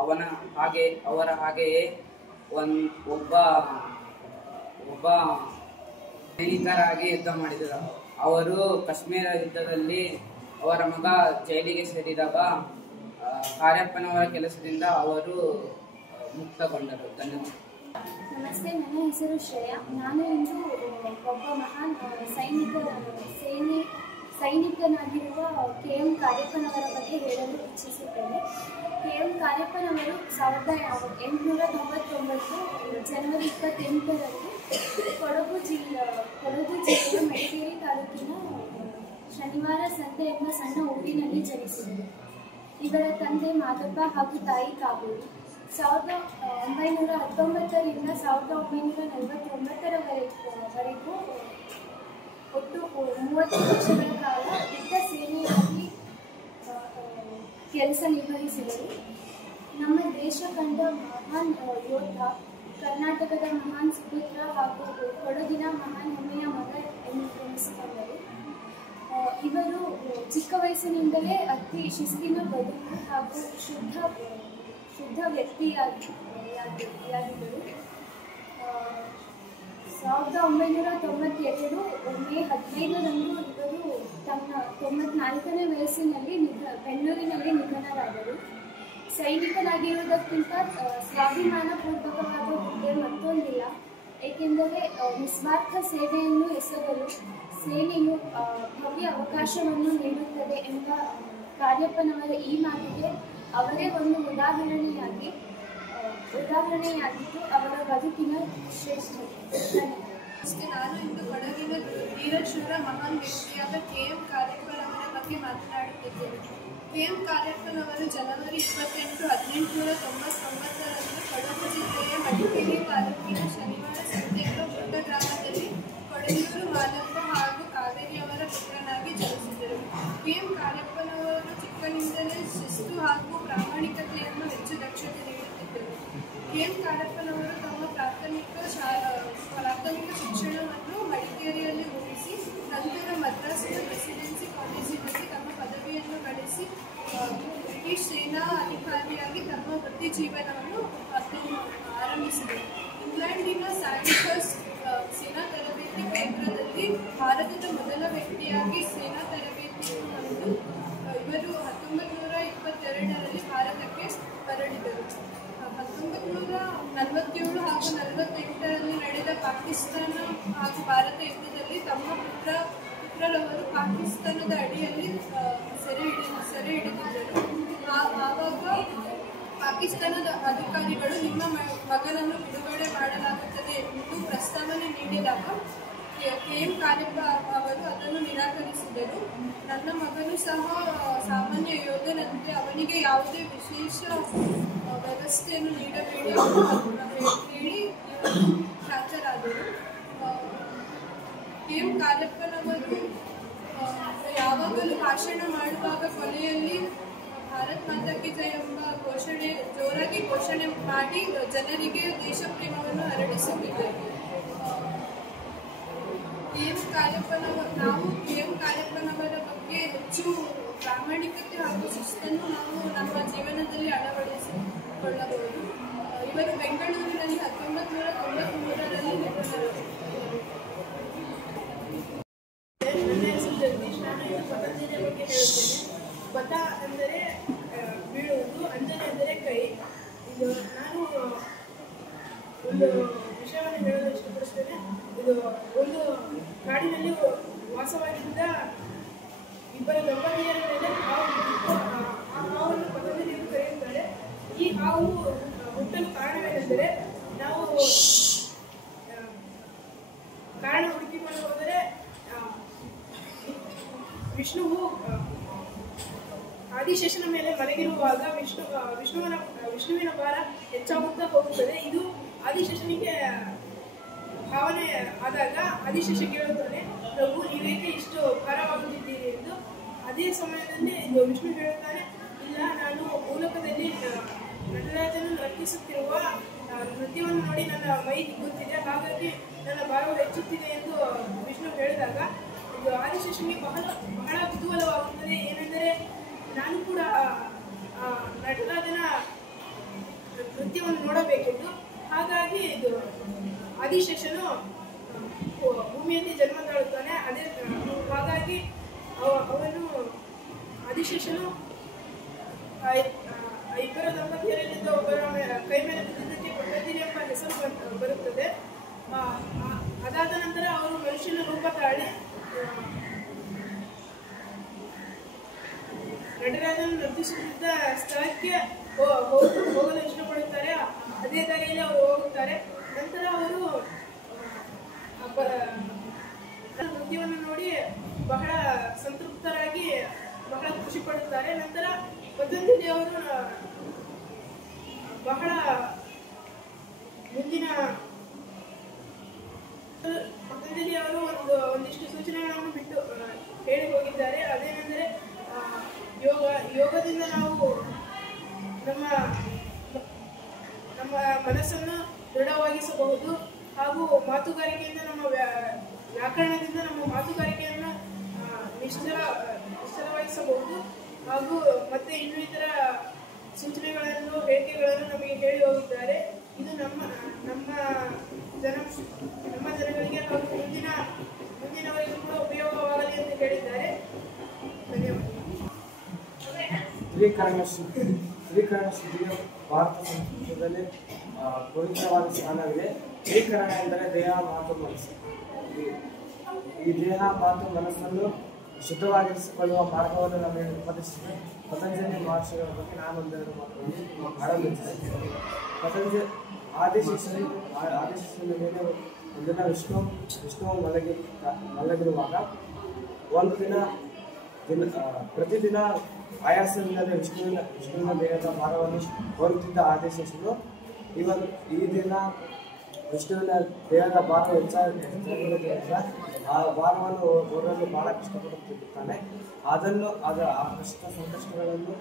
ಅವರ ಹಾಗೆಯೇ ಒಬ್ಬ ಸೈನಿಕರಾಗಿ ಯುದ್ಧ ಮಾಡಿದರು. ಅವರು ಕಾಶ್ಮೀರ ಯುದ್ಧದಲ್ಲಿ ಅವರ ಮಗ ಜೈಲಿಗೆ ಸೇರಿದಾಗ ಕಾರ್ಯಪ್ಪನವರ ಕೆಲಸದಿಂದ ಅವರು ಮುಕ್ತಗೊಂಡರು. ಧನ್ಯವಾದ. ನಮಸ್ತೆ, ನನ್ನ ಹೆಸರು ಶ್ರೇಯಾ. ನಾನು ಇಂದು ಒಬ್ಬ ಮಹಾನ್ ಸೈನಿಕನಾಗಿರುವ KM ಕಾರ್ಯಪ್ಪನವರ ಬಗ್ಗೆ ಹೇಳಲು ಇಚ್ಛಿಸುತ್ತೇನೆ. KM ಕಾರ್ಯಪ್ಪನವರು 1899 ಜನವರಿ 28ರಂದು ಕೊಡಗು ಜಿಲ್ಲೆಯ ಮಡಿಕೇರಿ ತಾಲೂಕಿನ ಶನಿವಾರ ಸಂತೆ ಎಂಬ ಸಣ್ಣ ಊರಿನಲ್ಲಿ ಜನಿಸಿದರು. ಇವರ ತಂದೆ ಮಾದಪ್ಪ ಹಾಗೂ ತಾಯಿ ಕಾವೇರಿ. 1919ರಿಂದ 1949ರವರೆಗೂ ಒಟ್ಟು 30 ವರ್ಷಗಳ ಕಾಲ ಯುದ್ಧ ಸೇನೆಯಾಗಿ ಕೆಲಸ ನಿರ್ವಹಿಸಿದರು. ನಮ್ಮ ದೇಶ ಕಂಡ ಮಹಾನ್ ಯೋಧ, ಕರ್ನಾಟಕದ ಮಹಾನ್ ಸುಪುತ್ರ ಹಾಗೂ ಕೊಡಗಿನ ಮಹಾನ್ ಹೆಮ್ಮೆಯ ಮಗ ಎನಿಸಿಕೊಂಡರು. ಇವರು ಚಿಕ್ಕ ವಯಸ್ಸಿನಿಂದಲೇ ಅತಿ ಶಿಸ್ತಿನ ಬದುಕು ಹಾಗೂ ಶುದ್ಧ ವ್ಯಕ್ತಿಯಾಗಿದ್ದರು. 1992 ಮೇ 15ರಂದು ಇವರು ತಮ್ಮ 94ನೇ ವಯಸ್ಸಿನಲ್ಲಿ ಬೆಂಗಳೂರಿನಲ್ಲಿ ನಿಧನರಾದರು. ಸೈನಿಕನಾಗಿರುವುದಕ್ಕಿಂತ ಸ್ವಾಭಿಮಾನಪೂರ್ವಕವಾದ ಹುದ್ದೆ ಮತ್ತೊಂದಿಲ್ಲ. ಏಕೆಂದರೆ ನಿಸ್ವಾರ್ಥ ಸೇವೆಯನ್ನು ಎಸಗಲು ಸೇನೆಯು ಭವ್ಯ ಅವಕಾಶವನ್ನು ನೀಡುತ್ತದೆ ಎಂಬ ಕಾರ್ಯಪ್ಪನವರ ಈ ಮಾತಿಗೆ ಅವರೇ ಒಂದು ಉದಾಹರಣೆಯಾಗಿದ್ದು ಅವರ ಬದುಕಿನ ಶ್ರೇಷ್ಠತೆ. ನಾನು ಇಂದು ಕೊಡಗಿನ ವೀರಶೂರ ಮಹಾನ್ ವ್ಯಕ್ತಿಯಾದ KM ಕಾರ್ಯಪ್ಪನವರ ಬಗ್ಗೆ ಮಾತನಾಡುತ್ತಿದ್ದೇನೆ. KM ಕಾರ್ಯಪ್ಪನವರು ಜನವರಿ 28, 1899ರಂದು ಕೊಡಗು ಜಿಲ್ಲೆಯ ಮಡಿಕೇರಿ ತಾಲೂಕಿನ ಶನಿವಾರ ಸಂತೆಯ ಪುಟ್ಟ ಗ್ರಾಮದಲ್ಲಿ ಕೊಡಗೂರು ಮಾದಪ್ಪ ಹಾಗೂ ಕಾವೇರಿಯವರ ಪುತ್ರನಾಗಿ ಜನಿಸಿದರು. KM ಕಾರ್ಯಪ್ಪನವರು ಚಿಕ್ಕನಿಂದಲೇ ಶಿಸ್ತು ಹಾಗೂ ಪ್ರಾಮಾಣಿಕತೆಯನ್ನು ಹೆಚ್ಚು ದಕ್ಷತೆ ನೀಡುತ್ತಿದ್ದರು. KM ಕಾರ್ಯಪ್ಪನವರು ತಮ್ಮ ಪ್ರಾಥಮಿಕ ಶಿಕ್ಷಣವನ್ನು ಮಡಿಕೇರಿಯಲ್ಲಿ ಮುಗಿಸಿ ನಂತರ ಮದ್ರಾಸಿನ ಪ್ರೆಸಿಡೆನ್ಸಿ ಕಾಲೇಜಿನಲ್ಲಿ ತಮ್ಮ ಪದವಿಯನ್ನು ಗಳಿಸಿ ಬ್ರಿಟಿಷ್ ಸೇನಾ ಅಧಿಕಾರಿಯಾಗಿ ತಮ್ಮ ವೃತ್ತಿ ಜೀವನವನ್ನು ಆರಂಭಿಸಿದರು. ಇಂಗ್ಲೆಂಡಿನ ಸ್ಯಾಂಡ್ಹರ್ಸ್ಟ್ ಸೇನಾ ತರಬೇತಿ ಕೇಂದ್ರದಲ್ಲಿ ಭಾರತದ ಮೊದಲ ವ್ಯಕ್ತಿಯಾಗಿ ಸೇನಾ ತರಬೇತಿಯನ್ನು ಪಡೆದು ಇವರು 1922ರಲ್ಲಿ ಭಾರತಕ್ಕೆ ಮರಳಿದರು. 1947 ಹಾಗೂ 48ರಲ್ಲಿ ನಡೆದ ಪಾಕಿಸ್ತಾನ ಹಾಗೂ ಭಾರತ ಯುದ್ಧದಲ್ಲಿ ತಮ್ಮ ಪುತ್ರರವರು ಪಾಕಿಸ್ತಾನದ ಅಡಿಯಲ್ಲಿ ಸೆರೆ ಹಿಡಿದಿದ್ದರು. ಆವಾಗ ಪಾಕಿಸ್ತಾನದ ಅಧಿಕಾರಿಗಳು ನಿಮ್ಮ ಮಗನನ್ನು ಬಿಡುಗಡೆ ಮಾಡಲಾಗುತ್ತದೆ ಎಂದು ಪ್ರಸ್ತಾವನೆ ನೀಡಿದಾಗ KM ಕಾರ್ಯಪ್ಪ ಅವರು ಅದನ್ನು ನಿರಾಕರಿಸಿದರು. ನನ್ನ ಮಗನು ಸಹ ಸಾಮಾನ್ಯ ಯೋಧನಂತೆ ಅವನಿಗೆ ಯಾವುದೇ ವಿಶೇಷ ವ್ಯವಸ್ಥೆಯನ್ನು ನೀಡಬೇಡಿ ಹೇಳಿ ಶಾಂತರಾದರು. KM ಕಾರ್ಯಪ್ಪನವರು ಯಾವಾಗಲೂ ಭಾಷಣ ಮಾಡುವಾಗ ಕೊನೆಯಲ್ಲಿ ಭಾರತ್ ಮಾತಾ ಕಿ ಜೈ ಎಂಬ ಜೋರಾಗಿ ಘೋಷಣೆ ಮಾಡಿ ಜನರಿಗೆ ದೇಶ ಪ್ರೇಮವನ್ನು ಹರಡಿಸುತ್ತಿದ್ದರು. KM ಕಾರ್ಯಪ್ಪನವರ ಬಗ್ಗೆ ಹೆಚ್ಚು ಪ್ರಾಮಾಣಿಕತೆ ಹಾಗೂ ಶಿಸ್ತನ್ನು ನಾವು ನಮ್ಮ ಜೀವನದಲ್ಲಿ ಅಳವಡಿಸಿಕೊಳ್ಳಬಹುದು. ಇವರು ಬೆಂಗಳೂರಿನಲ್ಲಿ 1993ರಲ್ಲಿ ನಿಧನರಾದರು. ನನ್ನ ಹೆಸರು ಜಗದೀಶ್. ನಾನು ಇದು ಪತಂಜಲಿಯ ಬಗ್ಗೆ ಹೇಳುತ್ತೇನೆ. ಪತ ಅಂದರೆ ಬೀಳುವುದು, ಅಂಜಲಿ ಅಂದರೆ ಕೈ. ಇದು ನಾನು ಒಂದು ವಿಷಯವನ್ನು ಹೇಳಲು ಇಷ್ಟಪಡುತ್ತೇನೆ. ಇದು ಒಂದು ಕಾಡಿನಲ್ಲಿ ವಾಸವಾಗಿದ್ದ ಇಬ್ಬರ ದಂಪತಿಯರ ಮೇಲೆ ಹಾವು ಬಿದ್ದಿತ್ತು. ಆ ಹಾವನ್ನು ಪತಂಜಲಿ ಎಂದು ಕರೆಯುತ್ತಾರೆ. ಈ ಹಾವು ಹುಟ್ಟಲು ಕಾರಣವೇನೆಂದರೆ, ನಾವು ಕಾರಣ ಹುಡುಕಿಕೊಂಡು ಹೋದರೆ ವಿಷ್ಣುವು ಆದಿಶೇಷನ ಮೇಲೆ ಮಲಗಿರುವಾಗ ವಿಷ್ಣುವಿನ ಭಾರ ಹೆಚ್ಚಾಗುತ್ತಾ ಹೋಗುತ್ತದೆ. ಇದು ಆದಿಶೇಷನಿಗೆ ಭಾವನೆ ಆದಾಗ ಆದಿಶೇಷ ಕೇಳುತ್ತಾನೆ, ಪ್ರಭು ನೀವೇಕೆ ಇಷ್ಟು ಭಾರವಾಗುತ್ತಿದ್ದೀರಿ ಎಂದು. ಅದೇ ಸಮಯದಲ್ಲಿ ವಿಷ್ಣು ಹೇಳುತ್ತಾನೆ, ಇಲ್ಲ, ನಾನು ಮೂಲಕದಲ್ಲಿ ನಟರಾಜನು ನರ್ತಿಸುತ್ತಿರುವ ನೃತ್ಯವನ್ನು ನೋಡಿ ನನ್ನ ಮೈ ಹಿಗ್ಗುತ್ತಿದೆ, ಹಾಗಾಗಿ ನನ್ನ ಭಾರವು ಹೆಚ್ಚುತ್ತಿದೆ ಎಂದು ವಿಷ್ಣು ಹೇಳಿದಾಗ ಆದಿಶೇಷನಿಗೆ ಬಹಳ ಬಹಳ ಕುತೂಹಲವಾಗುತ್ತದೆ. ಏನೆಂದರೆ, ನಾನು ಕೂಡ ನಟರಾಜನ ನೃತ್ಯವನ್ನು ನೋಡಬೇಕೆಂದು. ಹಾಗಾಗಿ ಆದಿಶೇಷನು ಭೂಮಿಯಲ್ಲಿ ಜನ್ಮ ತಾಳುತ್ತಾನೆ. ಹಾಗಾಗಿ ಅವನು ಆದಿಶೇಷನು ಇಬ್ಬರ ದಂಪತಿಯರಲ್ಲಿದ್ದ ಒಬ್ಬರ ಕೈ ಮೇಲೆ ಬಿದ್ದಿದ್ದಕ್ಕೆ ಪತಂಜಲಿ ಎಂಬ ಹೆಸರು ಬರುತ್ತದೆ. ಅದಾದ ನಂತರ ಅವರು ಮನುಷ್ಯನ ರೂಪ ತಾಳಿ ನಟರಾಜನು ನರ್ತಿಸುತ್ತಿದ್ದ ಸ್ಥಳಕ್ಕೆ ಹೋಗಲು ಇಷ್ಟಪಡುತ್ತಾರೆ. ಅದೇ ದಾರಿಯಲ್ಲಿ ಅವರು ಹೋಗುತ್ತಾರೆ. ನಂತರ ಅವರು ನೃತ್ಯವನ್ನು ನೋಡಿ ಬಹಳ ಸಂತೃಪ್ತರಾಗಿ ಬಹಳ ಖುಷಿ ಪಡುತ್ತಾರೆ. ನಂತರ ಪತಂಜಲಿ ಅವರು ಬಹಳ ಪತಂಜಲಿ ಅವರು ಒಂದಿಷ್ಟು ಸೂಚನೆಗಳನ್ನು ಬಿಟ್ಟು ಹೇಳಿ ಹೋಗಿದ್ದಾರೆ. ಅದೇನೆಂದರೆ, ಯೋಗದಿಂದ ನಾವು ನಮ್ಮ ಮನಸ್ಸನ್ನು ದೃಢವಾಗಿಸಬಹುದು, ಹಾಗೂ ಮಾತುಗಾರಿಕೆಯಿಂದ ನಮ್ಮ ವ್ಯಾಕರಣದಿಂದ ನಮ್ಮ ಮಾತುಗಾರಿಕೆಯನ್ನು ನಿಶ್ಚಲವಾಗಿಸಬಹುದು. ಹಾಗೂ ಮತ್ತೆ ಇನ್ನೂ ಇತರ ಸೂಚನೆಗಳನ್ನು ಹೇಳಿಕೆಗಳನ್ನು ನಮಗೆ ಹೇಳಿ ಹೋಗಿದ್ದಾರೆ. ಇದು ನಮ್ಮ ಜನಗಳಿಗೆ ಹಾಗೂ ಮುಂದಿನವರಿಗೂ ಕೂಡ ಉಪಯೋಗವಾಗಲಿ ಎಂದು ಹೇಳಿದ್ದಾರೆ. ಧನ್ಯವಾದ. ಶ್ರೀಕರಣ ಶುದ್ಧಿಯು ಭಾರತ ಸಂಸ್ಕೃತದಲ್ಲಿ ಪವಿತ್ರವಾದ ಸ್ಥಾನವಿದೆ. ಶ್ರೀಕರಣ ಎಂದರೆ ದೇಹ, ಮಾತು, ಮನಸ್ಸು. ಈ ದೇಹ, ಮಾತು, ಮನಸ್ಸನ್ನು ಶುದ್ಧವಾಗಿರಿಸಿಕೊಳ್ಳುವ ಮಾರ್ಗವನ್ನು ನಮಗೆ ಉಪದೇಶಿಸಿದೆ. ಪತಂಜಲಿ ಮಹರ್ಷಿಗಳ ಬಗ್ಗೆ ನಾನು ಒಂದೆರಡು ಮಾತುಗಳನ್ನು ಆರಂಭಿಸಿದ್ದೇನೆ. ಆದಿಶೇಷನ ಮೇಲೆ ಒಂದಿನ ವಿಷ್ಣು ಮಲಗಿರುವಾಗ ಒಂದು ಪ್ರತಿದಿನ ಆಯಾಸವಿಲ್ಲದೆ ವಿಷ್ಣುವಿನ ದೇಹದ ಭಾರವನ್ನು ಹೊರುತ್ತಿದ್ದ ಆದಿಶೇಷನು ಈ ದಿನ ವಿಷ್ಣುವಿನ ದೇಹದ ಭಾರ ಹೆಚ್ಚಾಗಿರುವುದರಿಂದ ಆ ಭಾರವನ್ನು ಹೊರಲು ಬಹಳ ಕಷ್ಟಪಡುತ್ತಿರುತ್ತಾನೆ. ಆ ಸಂಕಷ್ಟಗಳನ್ನು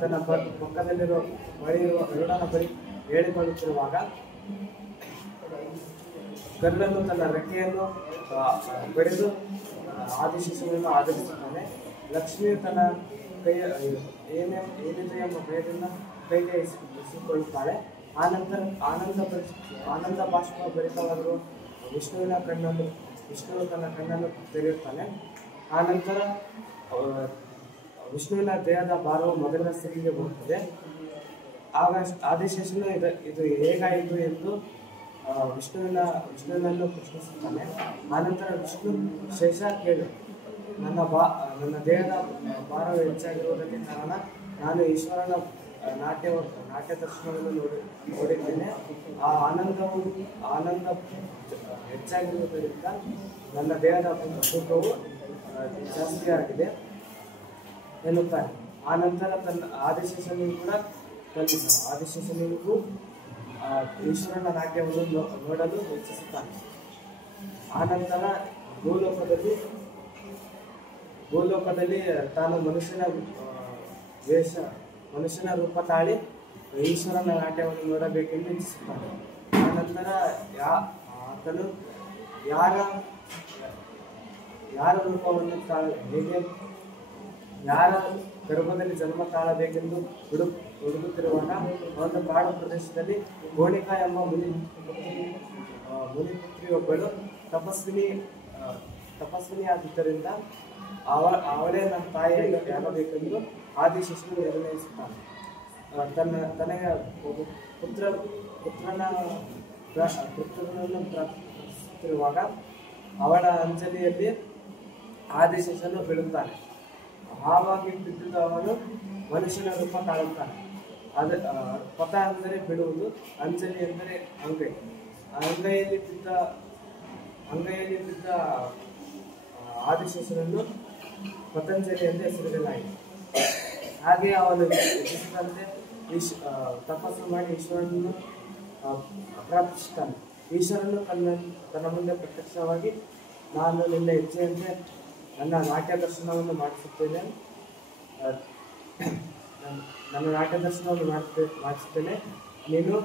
ತನ್ನ ಪಕ್ಕದಲ್ಲಿರುವ ಗರುಡನ ಬಳಿ ಹೇಳಿಕೊಳ್ಳುತ್ತಿರುವಾಗ ಗರುಡನು ತನ್ನ ರೆಕ್ಕೆಯನ್ನು ಬೆಳೆದು ಆದಿಶೇಷನನ್ನು ಆಧರಿಸುತ್ತಾನೆ. ಲಕ್ಷ್ಮಿಯು ತನ್ನ ಏನಿದೆ ಎಂಬ ಭಯದಿಂದ ಕೈಗೆ ಇಸಿಕೊಳ್ಳುತ್ತಾಳೆ. ಆನಂದ ಬಾಷ್ಪ ಭರಿತವಾದರೂ ವಿಷ್ಣುವು ತನ್ನ ಕಣ್ಣನ್ನು ತೆರೆಯುತ್ತಾನೆ. ಆನಂತರ ವಿಷ್ಣುವಿನ ದೇಹದ ಭಾರವು ಮೊದಲಿನ ಸ್ಥಿತಿಗೆ ಬರುತ್ತದೆ. ಆಗ ಆದಿಶೇಷನು ಇದು ಹೇಗಾಯಿತು ಎಂದು ವಿಷ್ಣುವಿನನ್ನು ಪ್ರಶ್ನಿಸುತ್ತಾನೆ. ಆನಂತರ ವಿಷ್ಣು ಶೇಷ ಕೇಳು, ನನ್ನ ದೇಹದ ಭಾರವು ಹೆಚ್ಚಾಗಿರುವುದಕ್ಕೆ ಕಾರಣ ನಾನು ಈಶ್ವರನ ನಾಟ್ಯ ದರ್ಶನವನ್ನು ನೋಡಿದ್ದೇನೆ. ಆ ಆನಂದ ಹೆಚ್ಚಾಗಿರುವುದರಿಂದ ನನ್ನ ದೇಹದ ತೂಕವು ಜಾಸ್ತಿಯಾಗಿದೆ ಎನ್ನುತ್ತಾನೆ. ಆನಂತರ ಆದಿಶೇಷನಿಗೂ ಈಶ್ವರನ ನಾಟ್ಯವನ್ನು ನೋಡಲು ಇಚ್ಛಿಸುತ್ತಾನೆ. ಆನಂತರ ಭೂಲೋಕದಲ್ಲಿ ತಾನು ಮನುಷ್ಯನ ರೂಪ ತಾಳಿ ಈಶ್ವರನ ನಾಟ್ಯವನ್ನು ನೋಡಬೇಕೆಂದು ಇಚ್ಛಿಸುತ್ತಾನೆ. ಆನಂತರ ಆತನು ಯಾರ ರೂಪವನ್ನು ಯಾರ ಗರ್ಭದಲ್ಲಿ ಜನ್ಮ ತಾಳಬೇಕೆಂದು ಹುಡುಕುತ್ತಿರುವಾಗ ಒಂದು ಕಾಡು ಪ್ರದೇಶದಲ್ಲಿ ಗೋಣಿಕಾ ಎಂಬ ಮುನಿಪುತ್ರಿಯೊಬ್ಬಳು ತಪಸ್ವಿನಿಯಾಗಿದ್ದರಿಂದ ಅವಳೇ ನನ್ನ ತಾಯಿಯಾಗಬೇಕೆಂದು ಆದಿಶೇಷನು ನಿರ್ಣಯಿಸುತ್ತಾನೆ. ತನಗೆ ಪುತ್ರನನ್ನು ಪ್ರಾರ್ಥಿಸುತ್ತಿರುವಾಗ ಅವಳ ಅಂಜಲಿಯಲ್ಲಿ ಆದಿಶೇಷನು ಬೀಳುತ್ತಾನೆ. ಹಾವಾಗಿ ಬಿದ್ದಿದ್ದವನು ಮನುಷ್ಯನ ರೂಪ ತಾಳುತ್ತಾನೆ. ಪಥ ಅಂದರೆ ಬಿಡುವುದು, ಅಂಜಲಿ ಎಂದರೆ ಅಂಗೈ. ಅಂಗೈಯಲ್ಲಿ ಬಿದ್ದ ಆದಿಶೇಷನನ್ನು ಪತಂಜಲಿ ಎಂದು ಹೆಸರಿಸಲಾಗಿದೆ. ಹಾಗೆ ಅವನು ತಪಸ್ಸು ಮಾಡಿ ಈಶ್ವರನನ್ನು ಪ್ರಾರ್ಥಿಸುತ್ತಾನೆ. ಈಶ್ವರನು ತನ್ನ ಮುಂದೆ ಪ್ರತ್ಯಕ್ಷವಾಗಿ, ನಾನು ನಿನ್ನ ಹೆಜ್ಜೆಯಂತೆ ನನ್ನ ನಾಟ್ಯ ದರ್ಶನವನ್ನು ಮಾಡಿಸುತ್ತೇನೆ, ಮಾಡಿಸುತ್ತೇನೆ, ನೀನು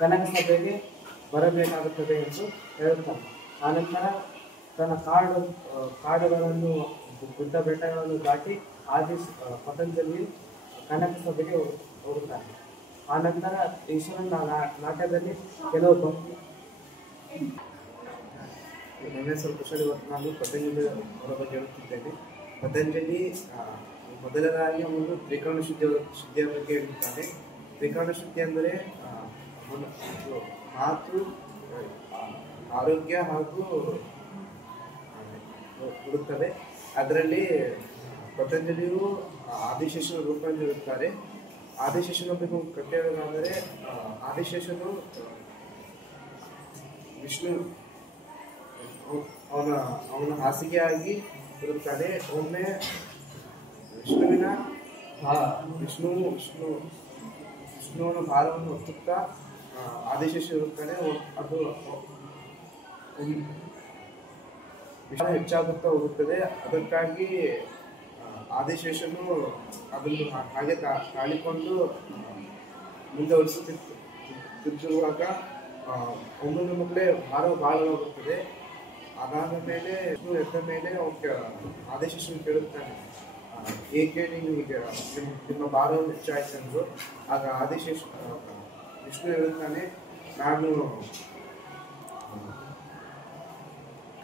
ಕನಕ ಸಭೆಗೆ ಬರಬೇಕಾಗುತ್ತದೆ ಎಂದು ಹೇಳುತ್ತಾನೆ. ಆನಂತರ ತನ್ನ ಕಾಡುಗಳನ್ನು ಗುಡ್ಡ ಬೆಟ್ಟಗಳನ್ನು ದಾಟಿ ಪತಂಜಲಿ ಕನಕ ಸಭೆಗೆ ಹೋಗುತ್ತಾನೆ. ಆನಂತರ ಈಶ್ವರನ ನಾಟ್ಯದಲ್ಲಿ ಕೆಲವು ಭಕ್ತಿ. ನನ್ನ ಹೆಸರು ಕುಶಲ್. ಇವತ್ತು ನಾನು ಪತಂಜಲಿ ಅವರ ಬಗ್ಗೆ ಹೇಳುತ್ತಿದ್ದೇನೆ. ಪತಂಜಲಿ ಮೊದಲದಾಗಿ ಒಂದು ತ್ರಿಕರಣ ಶುದ್ಧಿಯ ಬಗ್ಗೆ ಹೇಳುತ್ತಾನೆ. ತ್ರಿಕರಣ ಶುದ್ಧಿ ಅಂದರೆ ಮಾತು, ಆರೋಗ್ಯ ಹಾಗೂ ಕೊಡುತ್ತದೆ. ಅದರಲ್ಲಿ ಪತಂಜಲಿಯು ಆದಿಶೇಷನ ರೂಪವನ್ನು ಹೇಳುತ್ತಾರೆ. ಆದಿಶೇಷನ ಬಗ್ಗೆ ಕಥೆ ಹೇಳೋದಾದರೆ, ಆದಿಶೇಷನು ವಿಷ್ಣು ಅವನ ಹಾಸಿಗೆಯಾಗಿ ಇರುತ್ತಾನೆ. ಒಮ್ಮೆ ವಿಷ್ಣುವನ ಭಾರವನ್ನು ಹೊತ್ತುತ್ತಾ ಆದಿಶೇಷ ಇರುತ್ತಾನೆ. ಅದು ಹೆಚ್ಚಾಗುತ್ತಾ ಹೋಗುತ್ತದೆ. ಅದಕ್ಕಾಗಿ ಆದಿಶೇಷನು ಅದನ್ನು ಹಾಗೆ ತಾಳಿಕೊಂಡು ಮುಂದೆ ಹೊರಿಸುತ್ತಿರುವಾಗ ಒಂದೊಂದು ಮಕ್ಕಳೇ ಭಾರವಾಗುತ್ತದೆ. ಅದಾದ ಮೇಲೆ ಎದ್ದ ಮೇಲೆ ಆದಿಶೇಷನು ಕೇಳುತ್ತಾನೆ, ಏಕೆ ನೀನು ಈಗ ನಿಮ್ಮ ಭಾರವು ಹೆಚ್ಚಾಯ್ತೆಂದು. ಆಗ ವಿಷ್ಣು ಹೇಳುತ್ತಾನೆ, ನಾನು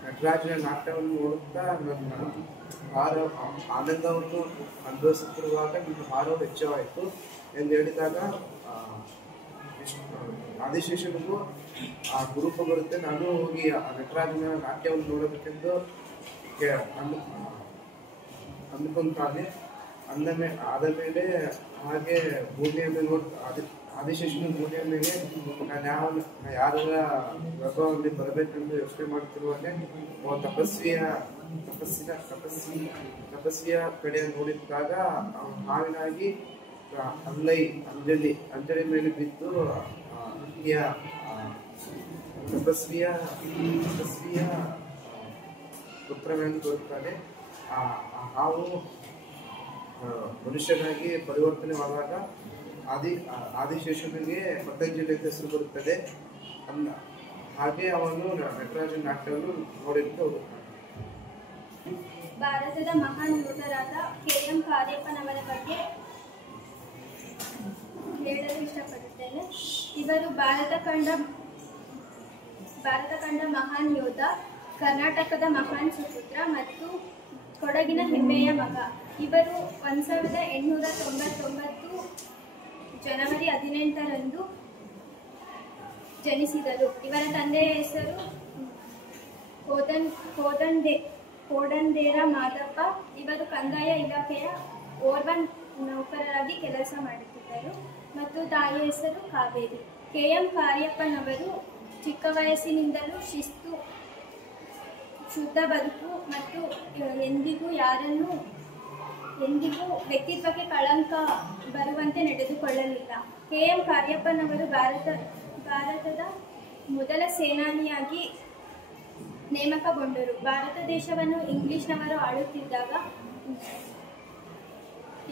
ನಟರಾಜನ ನಾಟ್ಯವನ್ನು ನೋಡುತ್ತಾ ನನ್ನ ಭಾರ ಆನಂದವನ್ನು ಅನುಭವಿಸುತ್ತಿರುವಾಗ ನಿಮ್ಮ ಭಾರವು ಹೆಚ್ಚವಾಯಿತು ಎಂದು ಹೇಳಿದಾಗ ಆದಿಶೇಷನಿಗೂ ಆ ಗುರುಪ ಬರುತ್ತೆ. ನಾನು ಹೋಗಿ ಆ ನಟರಾಜನ ನಾಟ್ಯವನ್ನು ನೋಡಬೇಕೆಂದು ಅಂದುಕೊಂತಾನೆ. ಆದ ಮೇಲೆ ಹಾಗೆ ಭೂಮಿಯ ಮೇಲೆ ಆದಿಶೇಷನ ಭೂಮಿಯ ಮೇಲೆ ನಾನು ಯಾರ ವೈಭವದಲ್ಲಿ ಬರಬೇಕೆಂದು ಯೋಚನೆ ಮಾಡುತ್ತಿರುವಾಗ ತಪಸ್ವಿಯ ಕಡೆ ನೋಡಿದಾಗ ಹಾವಿನಾಗಿ ಅಂಜಲಿ ಮೇಲೆ ಬಿದ್ದು ತಪಸ್ವಿಯ ಪುತ್ರನಾಗಿ ಬರುತ್ತಾನೆ. ಆ ಹಾವು ಮನುಷ್ಯನಾಗಿ ಪರಿವರ್ತನೆವಾದಾಗ ಆದಿಶೇಷನಿಗೆ ಪತಂಜಲಿ ಅಂತ ಹೆಸರು ಬರುತ್ತದೆ. ಹಾಗೆ ಅವನು ನಟರಾಜನ ನಾಟ್ಯವನ್ನು ನೋಡಿದ್ದು ಹೋಗುತ್ತಾನೆ. ಭಾರತದ ಮಹಾನ್ ಯೋಧರಾದ KM ಕಾರ್ಯಪ್ಪನವರ ಬಗ್ಗೆ ಹೇಳಲು ಇಷ್ಟಪಡುತ್ತೇನೆ. ಇವರು ಭಾರತ ಕಂಡ ಮಹಾನ್ ಯೋಧ, ಕರ್ನಾಟಕದ ಮಹಾನ್ ಸುಪುತ್ರ ಮತ್ತು ಕೊಡಗಿನ ಹೆಮ್ಮೆಯ ಮಗ. ಇವರು 1899 ಜನವರಿ 18ರಂದು ಜನಿಸಿದರು. ಇವರ ತಂದೆಯ ಹೆಸರು ಕೋದಂಡೇರ ಮಾದಪ್ಪ. ಇವರು ಕಂದಾಯ ಇಲಾಖೆಯ ಓರ್ವ ನೌಕರರಾಗಿ ಕೆಲಸ ಮಾಡುತ್ತಿದ್ದರು ಮತ್ತು ತಾಯಿಯ ಹೆಸರು ಕಾವೇರಿ. KM ಕಾರ್ಯಪ್ಪನವರು ಚಿಕ್ಕ ವಯಸ್ಸಿನಿಂದಲೂ ಶಿಸ್ತು, ಶುದ್ಧ ಬದುಕು ಮತ್ತು ಎಂದಿಗೂ ವ್ಯಕ್ತಿತ್ವಕ್ಕೆ ಕಳಂಕ ಬರುವಂತೆ ನಡೆದುಕೊಳ್ಳಲಿಲ್ಲ. KM ಕಾರ್ಯಪ್ಪನವರು ಭಾರತದ ಮೊದಲ ಸೇನಾನಿಯಾಗಿ ನೇಮಕಗೊಂಡರು. ಭಾರತ ದೇಶವನ್ನು ಇಂಗ್ಲಿಷ್ನವರು ಆಳುತ್ತಿದ್ದಾಗ,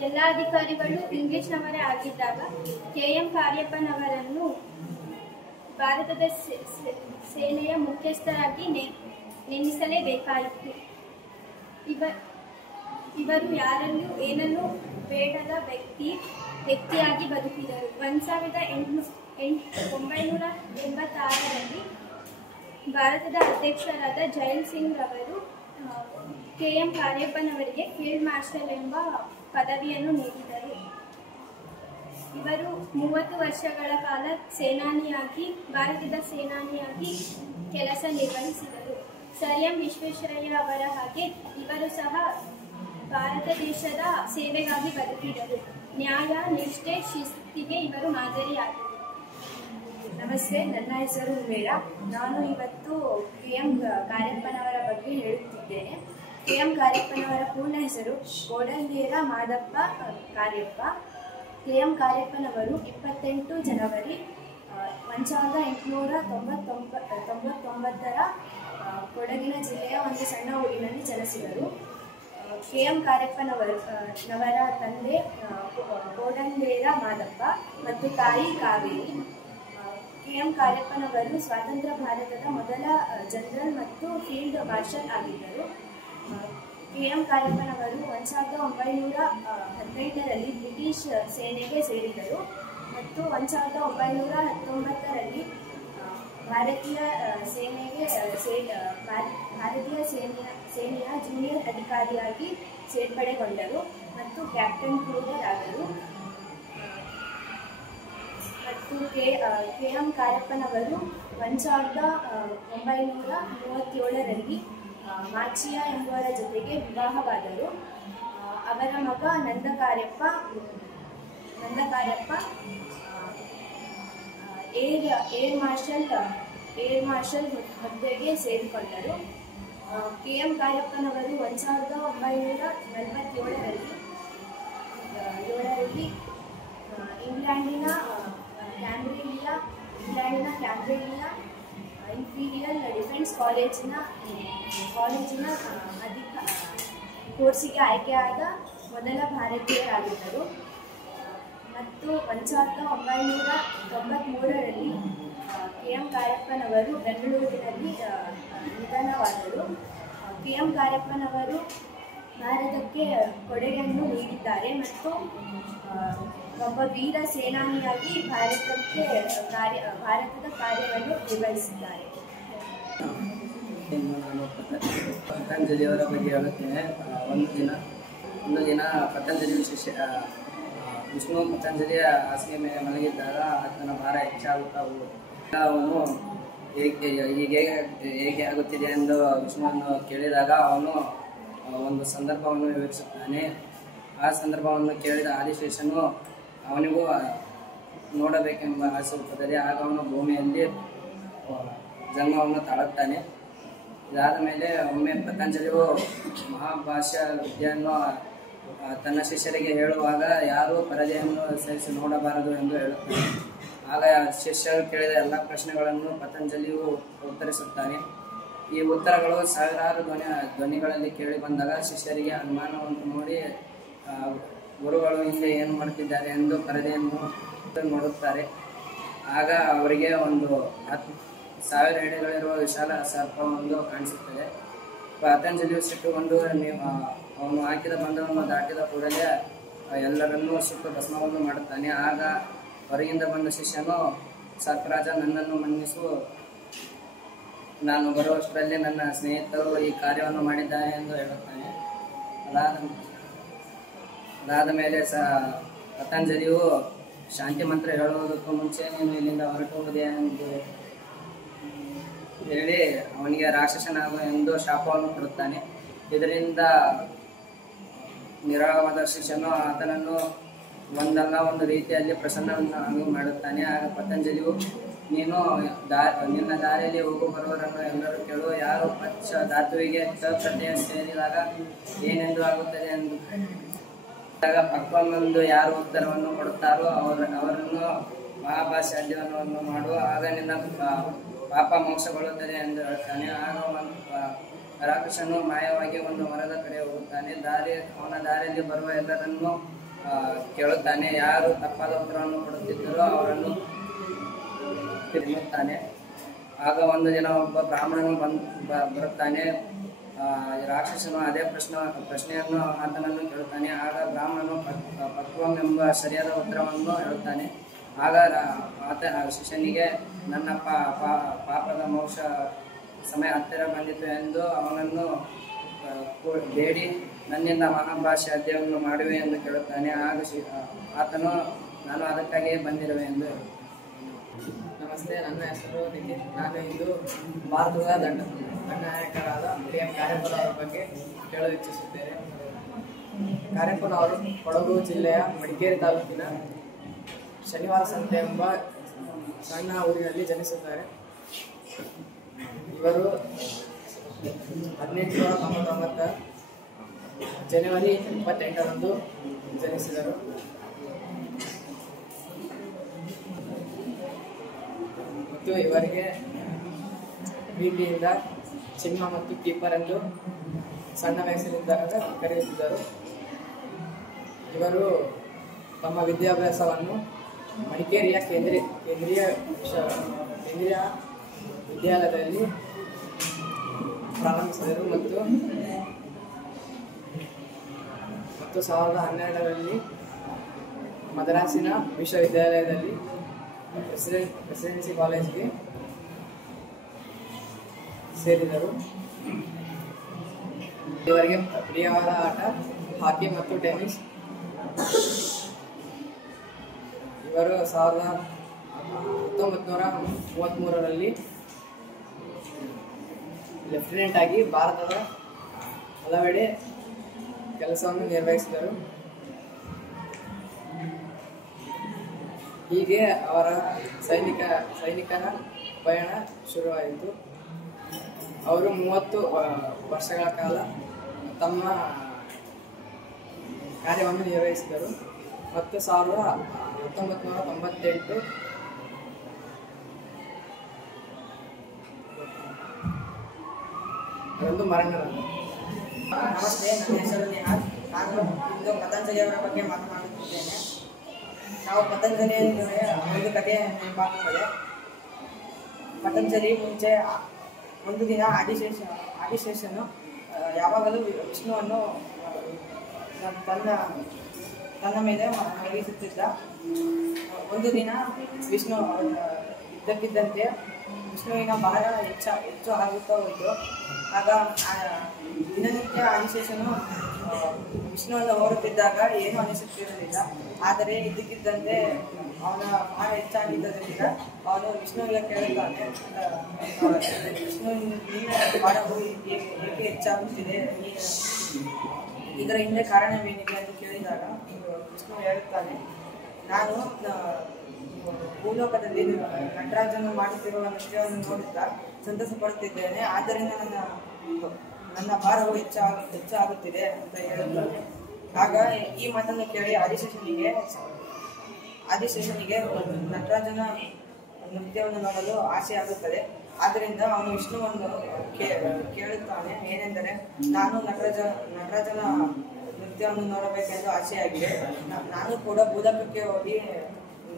ಎಲ್ಲ ಅಧಿಕಾರಿಗಳು ಇಂಗ್ಲಿಷ್ನವರೇ ಆಗಿದ್ದಾಗ KM ಕಾರ್ಯಪ್ಪನವರನ್ನು ಭಾರತದ ಸೇನೆಯ ಮುಖ್ಯಸ್ಥರಾಗಿ ನೇಮಿಸಲೇಬೇಕಾಯಿತು. ಇವರು ಯಾರಲ್ಲೂ ಏನನ್ನೂ ಬೇಡದ ವ್ಯಕ್ತಿಯಾಗಿ ಬದುಕಿದರು. 1986ರಲ್ಲಿ ಭಾರತದ ಅಧ್ಯಕ್ಷರಾದ ಜೈಲ್ ಸಿಂಗ್ ರವರು KM ಕಾರ್ಯಪ್ಪನವರಿಗೆ ಫೀಲ್ಡ್ ಮಾರ್ಷಲ್ ಎಂಬ ಪದವಿಯನ್ನು ನೀಡಿದರು. ಇವರು 30 ವರ್ಷಗಳ ಕಾಲ ಭಾರತದ ಸೇನಾನಿಯಾಗಿ ಕೆಲಸ ನಿರ್ವಹಿಸಿದರು. ಸರ್ ಎಂ ವಿಶ್ವೇಶ್ವರಯ್ಯ ಅವರ ಹಾಗೆ ಇವರು ಸಹ ಭಾರತ ದೇಶದ ಸೇವೆಗಾಗಿ ಬದುಕಿದರು. ನ್ಯಾಯ, ನಿಷ್ಠೆ, ಶಿಸ್ತಿಗೆ ಇವರು ಮಾದರಿಯಾದರು. ನಮಸ್ತೆ, ನನ್ನ ಹೆಸರು ಉಮೇರಾ. ನಾನು ಇವತ್ತು KM ಕಾರ್ಯಪ್ಪನವರ ಬಗ್ಗೆ ಹೇಳುತ್ತಿದ್ದೇನೆ. KM ಕಾರ್ಯಪ್ಪನವರ ಪೂರ್ಣ ಹೆಸರು ಕೋಡಂಗೇರ ಮಾದಪ್ಪ ಕಾರ್ಯಪ್ಪ. KM ಕಾರ್ಯಪ್ಪನವರು 28 ಜನವರಿ 1899 ಕೊಡಗಿನ ಜಿಲ್ಲೆಯ ಒಂದು ಸಣ್ಣ ಊರಿನಲ್ಲಿ ಜನಿಸಿದರು. KM ಕಾರ್ಯಪ್ಪನವರ ತಂದೆ ಕೋಡಂಗೇರ ಮಾದಪ್ಪ ಮತ್ತು ತಾಯಿ ಕಾವೇರಿ. KM ಕಾರ್ಯಪ್ಪನವರು ಸ್ವಾತಂತ್ರ್ಯ ಭಾರತದ ಮೊದಲ ಜನರಲ್ ಮತ್ತು ಫೀಲ್ಡ್ ಮಾರ್ಷಲ್ ಆಗಿದ್ದರು. KM ಕಾರ್ಯಪ್ಪನವರು 1918ರಲ್ಲಿ ಬ್ರಿಟಿಷ್ ಸೇನೆಗೆ ಸೇರಿದರು ಮತ್ತು 1919ರಲ್ಲಿ ಭಾರತೀಯ ಸೇನೆಯ ಜೂನಿಯರ್ ಅಧಿಕಾರಿಯಾಗಿ ಸೇರ್ಪಡೆಗೊಂಡರು ಮತ್ತು ಕ್ಯಾಪ್ಟನ್ ಕ್ರೂಗರ್ ಆದರು. ಮತ್ತು KM ಕಾರ್ಯಪ್ಪನವರು 1937ರಲ್ಲಿ ಮಾಚಿಯಾ ಎಂಬುವರ ಜೊತೆಗೆ ವಿವಾಹವಾದರು. ಅವರ ಮಗ ನಂದ ಕಾರ್ಯಪ್ಪ ಏರ್ ಮಾರ್ಷಲ್ ಹುದ್ದೆಗೆ ಸೇರಿಕೊಂಡರು. KM ಕಾರ್ಯಪ್ಪನವರು 1947ರಲ್ಲಿ ಇಂಗ್ಲೆಂಡಿನ ಕ್ಯಾಂಬ್ರಿಲಿಯಾ ಇಂಪೀರಿಯಲ್ ಡಿಫೆನ್ಸ್ ಕಾಲೇಜಿನ ಕೋರ್ಸಿಗೆ ಆಯ್ಕೆಯಾದ ಮೊದಲ ಭಾರತೀಯರಾಗಿದ್ದರು. ಮತ್ತು 1993ರಲ್ಲಿ KM ಕಾರ್ಯಪ್ಪನವರು ಬೆಂಗಳೂರಿನಲ್ಲಿ ನಿಧನವಾದರು. KM ಕಾರ್ಯಪ್ಪನವರು ಭಾರತಕ್ಕೆ ಕೊಡುಗೆಯನ್ನು ನೀಡಿದ್ದಾರೆ ಮತ್ತು ಒಬ್ಬ ವೀರ ಸೇನಾನಿಯಾಗಿ ಭಾರತದ ಕಾರ್ಯವನ್ನು ನಿರ್ವಹಿಸಿದ್ದಾರೆ. ನಾನು ಪತಂಜಲಿಯವರ ಬಗ್ಗೆ ಹೇಳುತ್ತೇನೆ. ಒಂದು ದಿನ ಪತಂಜಲಿ ಶಿಷ್ಯ ವಿಷ್ಣು ಪತಂಜಲಿಯ ಹಾಸಿಗೆ ಮೇಲೆ ಮಲಗಿದ್ದಾಗ ಆತನ ಭಾರ ಹೆಚ್ಚಾಗುತ್ತಾ ಅವನು ಹೇಗೆ ಆಗುತ್ತಿದೆ ಎಂದು ವಿಷ್ಣುವನ್ನು ಕೇಳಿದಾಗ ಅವನು ಒಂದು ಸಂದರ್ಭವನ್ನು ವಿವರಿಸುತ್ತಾನೆ. ಆ ಸಂದರ್ಭವನ್ನು ಕೇಳಿದ ಆದಿಶೇಷನು ಅವನಿಗೂ ನೋಡಬೇಕೆಂಬ ಆಸೆ ಹುಟ್ಟುತ್ತದೆ. ಆಗ ಅವನು ಭೂಮಿಯಲ್ಲಿ ಜನ್ಮವನ್ನು ತಾಳುತ್ತಾನೆ. ಇದಾದ ಮೇಲೆ ಒಮ್ಮೆ ಪತಂಜಲಿಯು ಮಹಾಭಾಷ್ಯ ವಿದ್ಯೆಯನ್ನು ತನ್ನ ಶಿಷ್ಯರಿಗೆ ಹೇಳುವಾಗ ಯಾರೂ ಪರದೆಯನ್ನು ಸರಿಸಿ ನೋಡಬಾರದು ಎಂದು ಹೇಳುತ್ತಾನೆ. ಆಗ ಶಿಷ್ಯರು ಕೇಳಿದ ಎಲ್ಲ ಪ್ರಶ್ನೆಗಳನ್ನು ಪತಂಜಲಿಯು ಉತ್ತರಿಸುತ್ತಾನೆ. ಈ ಉತ್ತರಗಳು ಸಾವಿರಾರು ಧ್ವನಿಗಳಲ್ಲಿ ಕೇಳಿ ಬಂದಾಗ ಶಿಷ್ಯರಿಗೆ ಅನುಮಾನವನ್ನು ನೋಡಿ ಗುರುಗಳು ಹಿಂದೆ ಏನು ಮಾಡುತ್ತಿದ್ದಾರೆ ಎಂದು ಪರದೆಯನ್ನು ನೋಡುತ್ತಾರೆ. ಆಗ ಅವರಿಗೆ ಒಂದು 1000 ಎಡೆಗಳಿರುವ ವಿಶಾಲ ಸರ್ಪವೊಂದು ಕಾಣಿಸುತ್ತದೆ. ಪತಂಜಲಿಯು ಸಿಟ್ಟುಕೊಂಡು ಅವನು ಹಾಕಿದ ಬಂಧವನ್ನು ದಾಟಿದ ಕೂಡಲೇ ಎಲ್ಲರನ್ನೂ ಸುಟ್ಟು ಭಸ್ಮವನ್ನು ಮಾಡುತ್ತಾನೆ. ಆಗ ಹೊರಗಿಂದ ಬಂದ ಶಿಷ್ಯನು, ಸರ್ಪರಾಜ, ನನ್ನನ್ನು ಮನ್ನಿಸು, ನಾನು ಬರುವಷ್ಟರಲ್ಲಿ ನನ್ನ ಸ್ನೇಹಿತರು ಈ ಕಾರ್ಯವನ್ನು ಮಾಡಿದ್ದಾರೆ ಎಂದು ಹೇಳುತ್ತಾನೆ. ಅದಾದ ಮೇಲೆ ಪತಂಜಲಿಯು ಶಾಂತಿ ಮಂತ್ರ ಹೇಳುವುದಕ್ಕೂ ಮುಂಚೆ ನೀನು ಇಲ್ಲಿಂದ ಹೊರಟುವುದೇ ಎಂದು ಹೇಳಿ ಅವನಿಗೆ ರಾಕ್ಷಸನಾಗು ಎಂದು ಶಾಪವನ್ನು ಕೊಡುತ್ತಾನೆ. ಇದರಿಂದ ನಿರಾಳವಾದ ಶಿಷ್ಯನು ಆತನನ್ನು ಒಂದಲ್ಲ ಒಂದು ರೀತಿಯಲ್ಲಿ ಪ್ರಸನ್ನವನ್ನು ಮಾಡುತ್ತಾನೆ. ಆಗ ಪತಂಜಲಿಯು, ನೀನು ನಿನ್ನ ದಾರಿಯಲ್ಲಿ ಹೋಗು ಬರುವವರನ್ನು ಎಲ್ಲರೂ ಕೇಳು, ಯಾರು ಪಚ್ಚ ಧಾತುವಿಗೆ ಪ್ರತ್ಯಯ ಸೇರಿದಾಗ ಏನೆಂದು ಆಗುತ್ತದೆ ಎಂದು ಪಕ್ವಮೆಂದು ಯಾರು ಉತ್ತರವನ್ನು ಕೊಡುತ್ತಾರೋ ಅವರನ್ನು ಮಹಾಭಾಷ್ಯ ಅಧ್ಯಯನವನ್ನು ಮಾಡು, ಆಗ ನಿನ್ನ ಪಾಪ ಮೋಕ್ಷಗೊಳ್ಳುತ್ತದೆ ಎಂದು ಹೇಳ್ತಾನೆ. ಆಗ ರಾಕ್ಷಸನು ಮಾಯವಾಗಿ ಒಂದು ಮರದ ಕಡೆ ಹೋಗುತ್ತಾನೆ. ಅವನ ದಾರಿಯಲ್ಲಿ ಬರುವ ಎಲ್ಲರನ್ನು ಕೇಳುತ್ತಾನೆ. ಯಾರು ತಪ್ಪಾದ ಉತ್ತರವನ್ನು ಕೊಡುತ್ತಿದ್ದರೋ ಅವರನ್ನು ತಿನ್ನುತ್ತಾನೆ. ಆಗ ಒಂದು ದಿನ ಒಬ್ಬ ಬ್ರಾಹ್ಮಣನು ಬರುತ್ತಾನೆ. ರಾಕ್ಷಸನು ಅದೇ ಪ್ರಶ್ನೆಯನ್ನು ಆತನನ್ನು ಕೇಳುತ್ತಾನೆ. ಆಗ ಬ್ರಾಹ್ಮಣನು ಪಕ್ವಂ ಎಂಬ ಸರಿಯಾದ ಉತ್ತರವನ್ನು ಹೇಳುತ್ತಾನೆ. ಆಗ ಆತ ಶಿಷ್ಯನಿಗೆ, ನನ್ನ ಪಾಪದ ಮೋಕ್ಷ ಸಮಯ ಹತ್ತಿರ ಬಂದಿತು ಎಂದು ಅವನನ್ನು ಬೇಡಿ ನನ್ನಿಂದ ಮಹಾಭಾಷ್ಯ ಅಧ್ಯಯನವನ್ನು ಮಾಡುವೆ ಎಂದು ಕೇಳುತ್ತಾನೆ. ಆಗ ಆತನು, ನಾನು ಅದಕ್ಕಾಗಿಯೇ ಬಂದಿರುವೆ ಎಂದು ಹೇಳುತ್ತಾನೆ. ನಮಸ್ತೆ, ನನ್ನ ಹೆಸರು ನಿಖಿತ್. ನಾನು ಇಂದು ಭಾರತದ ದಂಡನಾಯಕರಾದ KM ಕಾರ್ಯಪ್ಪನವರ ಬಗ್ಗೆ ಹೇಳಲು ಇಚ್ಛಿಸುತ್ತೇನೆ. ಕಾರ್ಯಪ್ಪನವರು ಕೊಡಗು ಜಿಲ್ಲೆಯ ಮಡಿಕೇರಿ ತಾಲೂಕಿನ ಶನಿವಾರ ಸಂತೆ ಎಂಬ ಸಣ್ಣ ಊರಿನಲ್ಲಿ ಜನಿಸಿದ್ದಾರೆ. ಇವರು 1899 ಜನವರಿ 28ರಂದು ಜನಿಸಿದರು. ಮತ್ತು ಇವರಿಗೆ ಪ್ರೀತಿಯಿಂದ ಚಿನ್ನ ಮತ್ತು ಕೀಪರ್ ಎಂದು ಸಣ್ಣ ವಯಸ್ಸಿನಿಂದ ಕರೆಯುತ್ತಿದ್ದರು. ಇವರು ತಮ್ಮ ವಿದ್ಯಾಭ್ಯಾಸವನ್ನು ಮಡಿಕೇರಿಯ ಕೇಂದ್ರೀಯ ವಿದ್ಯಾಲಯದಲ್ಲಿ ಪ್ರಾರಂಭಿಸಿದರು ಮತ್ತು 2012ರಲ್ಲಿ ಮದ್ರಾಸಿನ ವಿಶ್ವವಿದ್ಯಾಲಯದಲ್ಲಿ ಪ್ರೆಸಿಡೆನ್ಸಿ ಕಾಲೇಜ್ಗೆ ಸೇರಿದರು. ಇವರಿಗೆ ಪ್ರಿಯವಾದ ಆಟ ಹಾಕಿ ಮತ್ತು ಟೆನ್ನಿಸ್. ಇವರು 1933ರಲ್ಲಿ ಲೆಫ್ಟಿನೆಂಟ್ ಆಗಿ ಭಾರತದ ಹಲವೆಡೆ ಕೆಲಸವನ್ನು ನಿರ್ವಹಿಸಿದರು. ಹೀಗೆ ಅವರ ಸೈನಿಕರ ಪಯಣ ಶುರುವಾಯಿತು. ಅವರು 30 ವರ್ಷಗಳ ಕಾಲ ತಮ್ಮ ಕಾರ್ಯವನ್ನು ನಿರ್ವಹಿಸಿದರು ಮತ್ತು 1998 ರಂದು ಮರಣರಾದರು. ನಮಸ್ತೆ, ನನ್ನ ಹೆಸರು ನಿಹಾಲ್. ನಾನು ಇಂದು ಪತಂಜಲಿಯವರ ಬಗ್ಗೆ ಮಾತನಾಡುತ್ತಿದ್ದೇನೆ. ನಾವು ಪತಂಜಲಿ ಒಂದು ಕಥೆ ನೆನಪಾಗುತ್ತದೆ. ಪತಂಜಲಿ ಮುಂಚೆ ಒಂದು ದಿನ ಆದಿಶೇಷನು ಯಾವಾಗಲೂ ವಿಷ್ಣುವನ್ನು ತನ್ನ ಮೇಲೆ ಮಲಗಿಸುತ್ತಿದ್ದ. ಒಂದು ದಿನ ವಿಷ್ಣು ಇದ್ದಕ್ಕಿದ್ದಂತೆ ವಿಷ್ಣುವಿನ ಭಾರ ಹೆಚ್ಚು ಆಗುತ್ತಾ ಹೋಯಿತು. ಆಗ ದಿನನಿತ್ಯ ಆದಿಶೇಷನು ವಿಷ್ಣುವನ್ನು ಹೊರುತ್ತಿದ್ದಾಗ ಏನೂ ಅನಿಸುತ್ತಿರಲಿಲ್ಲ. ಆದರೆ ಇದ್ದಕ್ಕಿದ್ದಂತೆ ಅವನ ಭಾರ ಹೆಚ್ಚಾಗಿದ್ದರಿಂದ ಅವನು ವಿಷ್ಣುವಿಗೆ ಕೇಳುತ್ತಾನೆ, ವಿಷ್ಣು ನಿನ್ನ ಭಾರವು ಏಕೆ ಹೆಚ್ಚಾಗುತ್ತಿದೆ, ಇದರ ಹಿಂದೆ ಕಾರಣವೇನಿದೆ ಎಂದು ಕೇಳಿದಾಗ ವಿಷ್ಣು ಹೇಳುತ್ತಾನೆ, ನಾನು ಭೂಲೋಕದಲ್ಲಿ ನಟರಾಜನು ಮಾಡುತ್ತಿರುವ ನೃತ್ಯವನ್ನು ನೋಡುತ್ತಾ ಸಂತಸ ಪಡುತ್ತಿದ್ದೇನೆ, ಆದ್ದರಿಂದ ನನ್ನ ಭಾರವು ಹೆಚ್ಚಾಗುತ್ತಿದೆ ಅಂತ ಹೇಳುತ್ತಾನೆ. ಆಗ ಈ ಮಾತನ್ನು ಕೇಳಿ ಆದಿಶೇಷನಿಗೆ ನಟರಾಜನ ನೃತ್ಯವನ್ನು ನೋಡಲು ಆಸೆ ಆಗುತ್ತದೆ. ಆದ್ದರಿಂದ ಅವನು ವಿಷ್ಣುವನ್ನು ಕೇಳುತ್ತಾನೆ, ಏನೆಂದರೆ ನಾನು ನಟರಾಜನ ನೃತ್ಯವನ್ನು ನೋಡಬೇಕೆಂದು ಆಸೆಯಾಗಿದೆ. ನಾನು ಕೂಡ ಭೂಲೋಕಕ್ಕೆ ಹೋಗಿ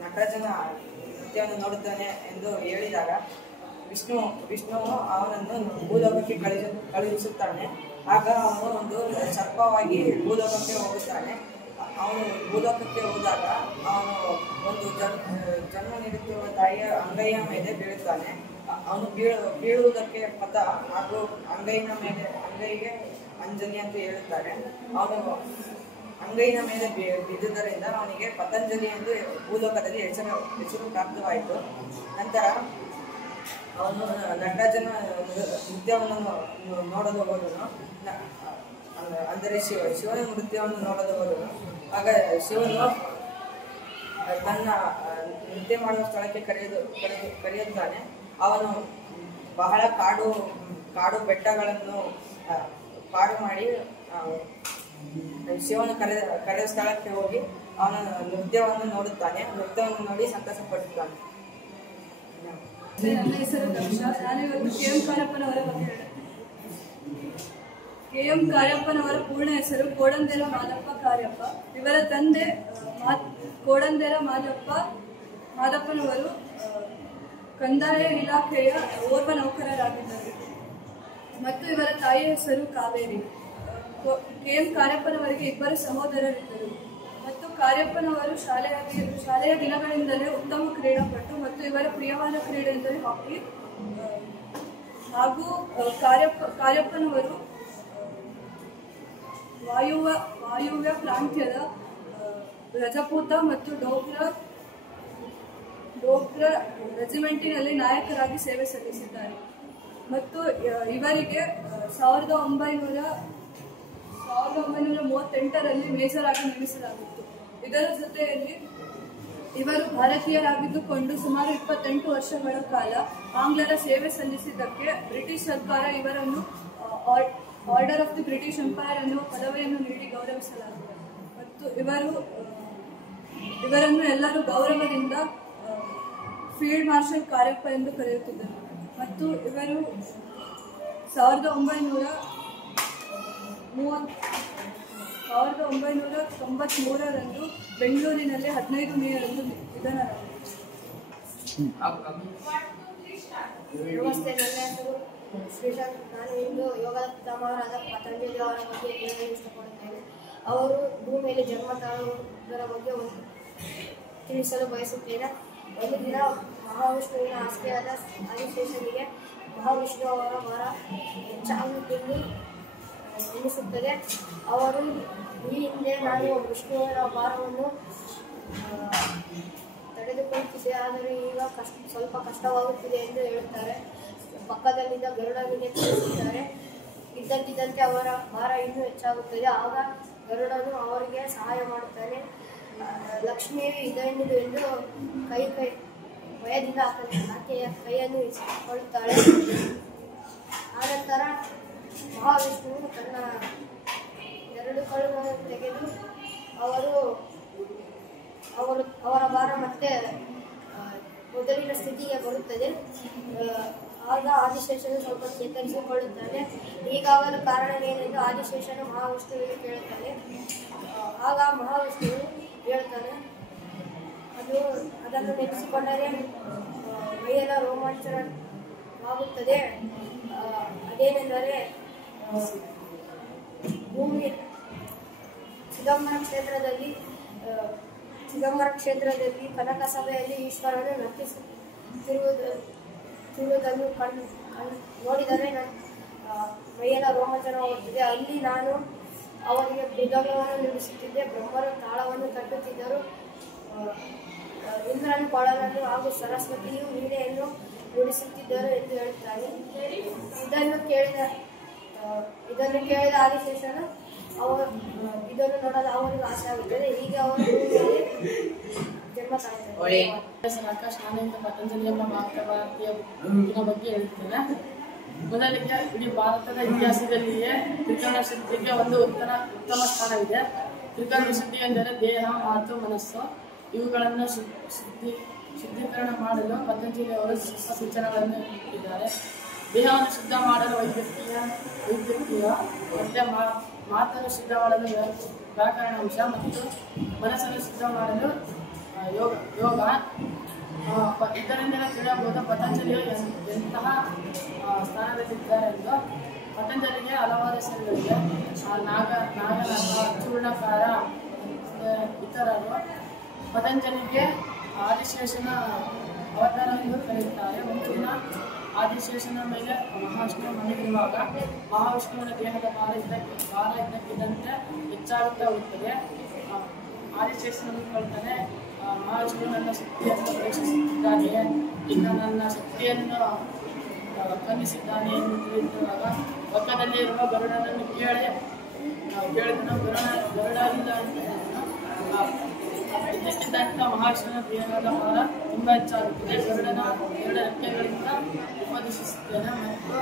ನಟರಾಜನ ನೃತ್ಯವನ್ನು ನೋಡುತ್ತಾನೆ ಎಂದು ಹೇಳಿದಾಗ ವಿಷ್ಣು ಅವನನ್ನು ಭೂಲೋಕಕ್ಕೆ ಕಳುಹಿಸುತ್ತಾನೆ. ಆಗ ಅವನು ಒಂದು ಸರ್ಪವಾಗಿ ಭೂಲೋಕಕ್ಕೆ ಹೋಗುತ್ತಾನೆ. ಅವನು ಭೂಲೋಕಕ್ಕೆ ಹೋದಾಗ ಅವನು ಒಂದು ಜನ್ಮ ನೀಡುತ್ತಿರುವ ತಾಯಿಯ ಅಂಗೈಯ ಮೇಲೆ ಬೀಳುತ್ತಾನೆ. ಅವನು ಬೀಳುವುದಕ್ಕೆ ಪಥ ಹಾಗೂ ಅಂಗೈಗೆ ಅಂಜನಿ ಅಂತ ಹೇಳುತ್ತಾರೆ. ಅವನು ಅಂಗೈನ ಮೇಲೆ ಬಿದ್ದುದರಿಂದ ಅವನಿಗೆ ಪತಂಜಲಿ ಎಂದು ಭೂಲೋಕದಲ್ಲಿ ಹೆಸರು ಪ್ರಾಪ್ತವಾಯಿತು. ನಂತರ ಅವನು ನಟರಾಜನ ನೃತ್ಯವನ್ನು ನೋಡಲು ಹೋದನು. ಅಂದರೆ ಶಿವನ ನೃತ್ಯವನ್ನು ನೋಡಲು ಹೋದನು. ಆಗ ಶಿವನು ತನ್ನ ನೃತ್ಯ ಮಾಡುವ ಸ್ಥಳಕ್ಕೆ ಕರೆಯುತ್ತಾನೆ. ಅವನು ಬಹಳ ಕಾಡು ಬೆಟ್ಟಗಳನ್ನು ಪಾರು ಮಾಡಿ ಶಿವನು ಕರೆದ ಸ್ಥಳಕ್ಕೆ ಹೋಗಿ ಅವನ ನೃತ್ಯವನ್ನು ನೋಡುತ್ತಾನೆ. ನೃತ್ಯವನ್ನು ನೋಡಿ ಸಂತಸ ಪಡುತ್ತಾನೆ. ನನ್ನ ಹೆಸರು ದಕ್ಷ. ನಾನಿವತ್ತು ಕೆ.ಎಂ. ಕಾರ್ಯಪ್ಪನವರ ಬಗ್ಗೆ ಕೆ.ಎಂ. ಕಾರ್ಯಪ್ಪನವರ ಪೂರ್ಣ ಹೆಸರು ಕೋಡಂದೆರ ಮಾದಪ್ಪ ಕಾರ್ಯಪ್ಪ. ಇವರ ತಂದೆ ಕೋಡಂದೆರ ಮಾದಪ್ಪನವರು ಕಂದಾಯ ಇಲಾಖೆಯ ಓರ್ವ ನೌಕರರಾಗಿದ್ದರು ಮತ್ತು ಇವರ ತಾಯಿಯ ಹೆಸರು ಕಾವೇರಿ. ಕೆ.ಎಂ. ಕಾರ್ಯಪ್ಪನವರಿಗೆ 2 ಸಹೋದರರಿದ್ದರು ಮತ್ತು ಕಾರ್ಯಪ್ಪನವರು ಶಾಲೆಯ ದಿನಗಳಿಂದಲೇ ಉತ್ತಮ ಕ್ರೀಡಾಪಟು ಮತ್ತು ಇವರ ಪ್ರಿಯವಾದ ಕ್ರೀಡೆ ಎಂದರೆ ಹಾಕಿ. ಹಾಗೂ ಕಾರ್ಯಪ್ಪನವರು ವಾಯುವ್ಯ ಪ್ರಾಂತ್ಯದ ರಜಪೂತ ಮತ್ತು ಡೋಗ್ರ ರೆಜಿಮೆಂಟಿನಲ್ಲಿ ನಾಯಕರಾಗಿ ಸೇವೆ ಸಲ್ಲಿಸಿದ್ದಾರೆ ಮತ್ತು ಇವರಿಗೆ 1900 1938ರಲ್ಲಿ ಮೇಜರ್ ಆಗಿ ನೇಮಿಸಲಾಗಿತ್ತು. ಇದರ ಜೊತೆಯಲ್ಲಿ ಇವರು ಭಾರತೀಯರಾಗಿದ್ದುಕೊಂಡು ಸುಮಾರು 28 ವರ್ಷಗಳ ಕಾಲ ಆಂಗ್ಲರ ಸೇವೆ ಸಲ್ಲಿಸಿದ್ದಕ್ಕೆ ಬ್ರಿಟಿಷ್ ಸರ್ಕಾರ ಇವರನ್ನು order of the British empire ಎನ್ನುವ ಪದವಿಯನ್ನು ನೀಡಿ ಗೌರವಿಸಲಾಗಿದೆ. ಮತ್ತು ಇವರನ್ನು ಎಲ್ಲರೂ ಗೌರವದಿಂದ ಫೀಲ್ಡ್ ಮಾರ್ಷಲ್ ಕಾರ್ಯಪ್ಪ ಎಂದು ಕರೆಯುತ್ತಿದ್ದರು. ಮತ್ತು ಇವರು 1993ರಂದು ಬೆಂಗಳೂರಿನಲ್ಲಿ 15 ಮೇಯರಂದು ನಿಧನರಾದರು. ನಮಸ್ತೆ, ನನ್ನ ಹೆಸರು ಶ್ರೀಶಾಂತ್. ನಾನು ಇಂದು ಯೋಗದ ಪಿತಾಮಹರಾದ ಪತಂಜಲಿ ಅವರ ಬಗ್ಗೆ ಹೇಳಲು ಇಷ್ಟಪಡುತ್ತೇನೆ. ಅವರು ಭೂಮಿಯಲ್ಲಿ ಜನ್ಮ ತಾಳುವುದರ ಬಗ್ಗೆ ತಿಳಿಸಲು ಬಯಸುತ್ತೇನೆ. ಒಂದು ದಿನ ಮಹಾವಿಷ್ಣುವಿನ ಆಸ್ತಿಯಾದ ಆದಿಶೇಷನಿಗೆ ಮಹಾವಿಷ್ಣು ಅವರ ಭಾರ ಹೆಚ್ಚಾಗುತ್ತೆಂದು ಎನಿಸುತ್ತದೆ. ಅವರು ಈ ಹಿಂದೆ ನಾನು ವಿಷ್ಣುವಿನ ಭಾರವನ್ನು ತಡೆದುಕೊಳ್ಳುತ್ತಿದ್ದೆ, ಆದರೆ ಈಗ ಸ್ವಲ್ಪ ಕಷ್ಟವಾಗುತ್ತಿದೆ ಎಂದು ಹೇಳುತ್ತಾರೆ. ಪಕ್ಕದಲ್ಲಿದ್ದ ಗರುಡನಿಗೆ ತಿಳಿಸುತ್ತಾರೆ. ಇದ್ದಕ್ಕಿದ್ದಂತೆ ಅವರ ಭಾರ ಇನ್ನೂ ಹೆಚ್ಚಾಗುತ್ತದೆ. ಆಗ ಗರುಡನು ಅವರಿಗೆ ಸಹಾಯ ಮಾಡುತ್ತಾನೆ. ಲಕ್ಷ್ಮಿಯು ಇದೆಂದು ಎಂದು ಭಯದಿಂದ ಆಕೆಯ ಕೈಯನ್ನು ಇಸಿಕೊಳ್ಳುತ್ತಾಳೆ. ಆನಂತರ ಮಹಾವಿಷ್ಣುವು ತನ್ನ 2 ಕಣ್ಣುಗಳನ್ನು ತೆಗೆದು ಅವರ ಭಾರ ಮತ್ತೆ ಮೊದಲಿನ ಸ್ಥಿತಿಗೆ ಬರುತ್ತದೆ. ಆಗ ಆದಿಶೇಷನು ಸ್ವಲ್ಪ ಚೇತರಿಸಿಕೊಳ್ಳುತ್ತಾನೆ. ಹೀಗಾಗಲು ಕಾರಣವೇನೆಂದು ಆದಿಶೇಷನು ಮಹಾವಿಷ್ಣುವಿಗೆ ಕೇಳುತ್ತಾನೆ. ಆಗ ಮಹಾವಿಷ್ಣುವು ಹೇಳ್ತಾನೆ, ಅದನ್ನು ನೆನೆಸಿಕೊಂಡರೆ ಮೈಯೆಲ್ಲ ರೋಮಾಂಚನವಾಗುತ್ತದೆ. ಅದೇನೆಂದರೆ ಭೂಮಿ ಚಿದಂಬರ ಕ್ಷೇತ್ರದಲ್ಲಿ ಕನಕ ಸಭೆಯಲ್ಲಿ ಈಶ್ವರನು ನರ್ತಿಸುತ್ತಿರುವುದನ್ನು ನೋಡಿದರೆ ಮೈಯೆಲ್ಲ ರೋಮಾಂಚನವಾಗುತ್ತದೆ. ಅಲ್ಲಿ ನಾನು ಅವರಿಗೆ ಮೃದಂಗವನ್ನು ನುಡಿಸುತ್ತಿದ್ದೆ, ಬ್ರಹ್ಮರು ತಾಳವನ್ನು ತಟ್ಟುತ್ತಿದ್ದರು, ಇಂದ್ರನು ಕೊಳಲನ್ನು ಹಾಗೂ ಸರಸ್ವತಿಯು ವೀಣೆಯನ್ನು ನುಡಿಸುತ್ತಿದ್ದರು ಎಂದು ಹೇಳುತ್ತಾನೆ. ಇದನ್ನು ಕೇಳಿದ ಆದಿಶೇಷನು ಇದನ್ನು ನೋಡಲು ಅವನಿಗೆ ಆಸೆ ಆಗುತ್ತದೆ. ಹೀಗೆ ಅವರು ಜನ್ಮ ತಾಳುತ್ತಾರೆ. ಆಕಾಶ್, ನಾನಿಂದ ಪತಂಜಲಿ ಎಂಬ ಭಾರತೀಯ ಬುಕ್ಕಿನ ಬಗ್ಗೆ ಹೇಳ್ತೇನೆ. ಮೊದಲಿಗೆ ಇಡೀ ಭಾರತದ ಇತಿಹಾಸದಲ್ಲಿಯೇ ತ್ರಿಕರಣ ಶುದ್ಧಿಗೆ ಒಂದು ಉತ್ತಮ ಸ್ಥಾನವಿದೆ. ತ್ರಿಕರಣ ಶುದ್ಧಿ ಎಂದರೆ ದೇಹ, ಮಾತು, ಮನಸ್ಸು ಇವುಗಳನ್ನು ಶುದ್ಧೀಕರಣ ಮಾಡಲು ಪತಂಜಲಿ ಅವರು ಸೂಚನೆಗಳನ್ನು ನೀಡಿದ್ದಾರೆ. ದೇಹವನ್ನು ಶುದ್ಧ ಮಾಡಲು ವೈದ್ಯಕೀಯ ಮತ್ತು ಮಾತನ್ನು ಶುದ್ಧ ಮಾಡಲು ವ್ಯಾಕರಣಾಂಶ ಮತ್ತು ಮನಸ್ಸನ್ನು ಶುದ್ಧ ಮಾಡಲು ಯೋಗ. ಇದರಿಂದಲೇ ತಿಳಿಯಬಹುದು ಪತಂಜಲಿಯು ಎಂತಹ ಸ್ಥಾನದಲ್ಲಿದ್ದಾರೆ ಎಂದು. ಪತಂಜಲಿಗೆ ಹಲವಾರು ಹೆಸರುಗಳಿವೆ. ನಾಗನಾಥ, ಚೂರ್ಣಕಾರ ಇತರರು. ಪತಂಜಲಿಗೆ ಆದಿಶೇಷನ ಅವತಾರ ಎಂದು ಕರೆಯುತ್ತಾರೆ. ಒಂದು ದಿನ ಆದಿಶೇಷನ ಮೇಲೆ ಮಹಾವಿಷ್ಣು ಮನೆಯಿರುವಾಗ ಮಹಾವಿಷ್ಣುವಿನ ದೇಹದ ಭಾರ ಇದ್ದಕ್ಕಿದ್ದಂತೆ ಹೆಚ್ಚಾಗುತ್ತಾ ಹೋಗುತ್ತದೆ. ಆದಿಶೇಷನ ಅಂದುಕೊಳ್ತಾನೆ, ಮಹಾವಿಷ್ಣು ನನ್ನ ಶಕ್ತಿಯನ್ನು ಪರೀಕ್ಷಿಸುತ್ತಿದ್ದಾನೆ, ಇನ್ನು ನನ್ನ ಶಕ್ತಿಯನ್ನು ಕಲಿಸಿದ್ದಾನೆ ಎಂದು ತಿಳಿದಿರುವಾಗ ಪಕ್ಕದಲ್ಲಿರುವ ಗರುಡನನ್ನು ಕೇಳಿದನು. ಗರುಡನಿಂದ ಇದ್ದಕ್ಕಿದ್ದಂಥ ಮಹಾವಿಷ್ಣುವಿನ ದೇಹದ ಭಾರ ತುಂಬ ಹೆಚ್ಚಾಗುತ್ತದೆ. ಗರುಡನ 2 ರೆಕ್ಕೆಗಳಿಂದ ಉಪದೇಶಿಸುತ್ತೇನೆ ಮತ್ತು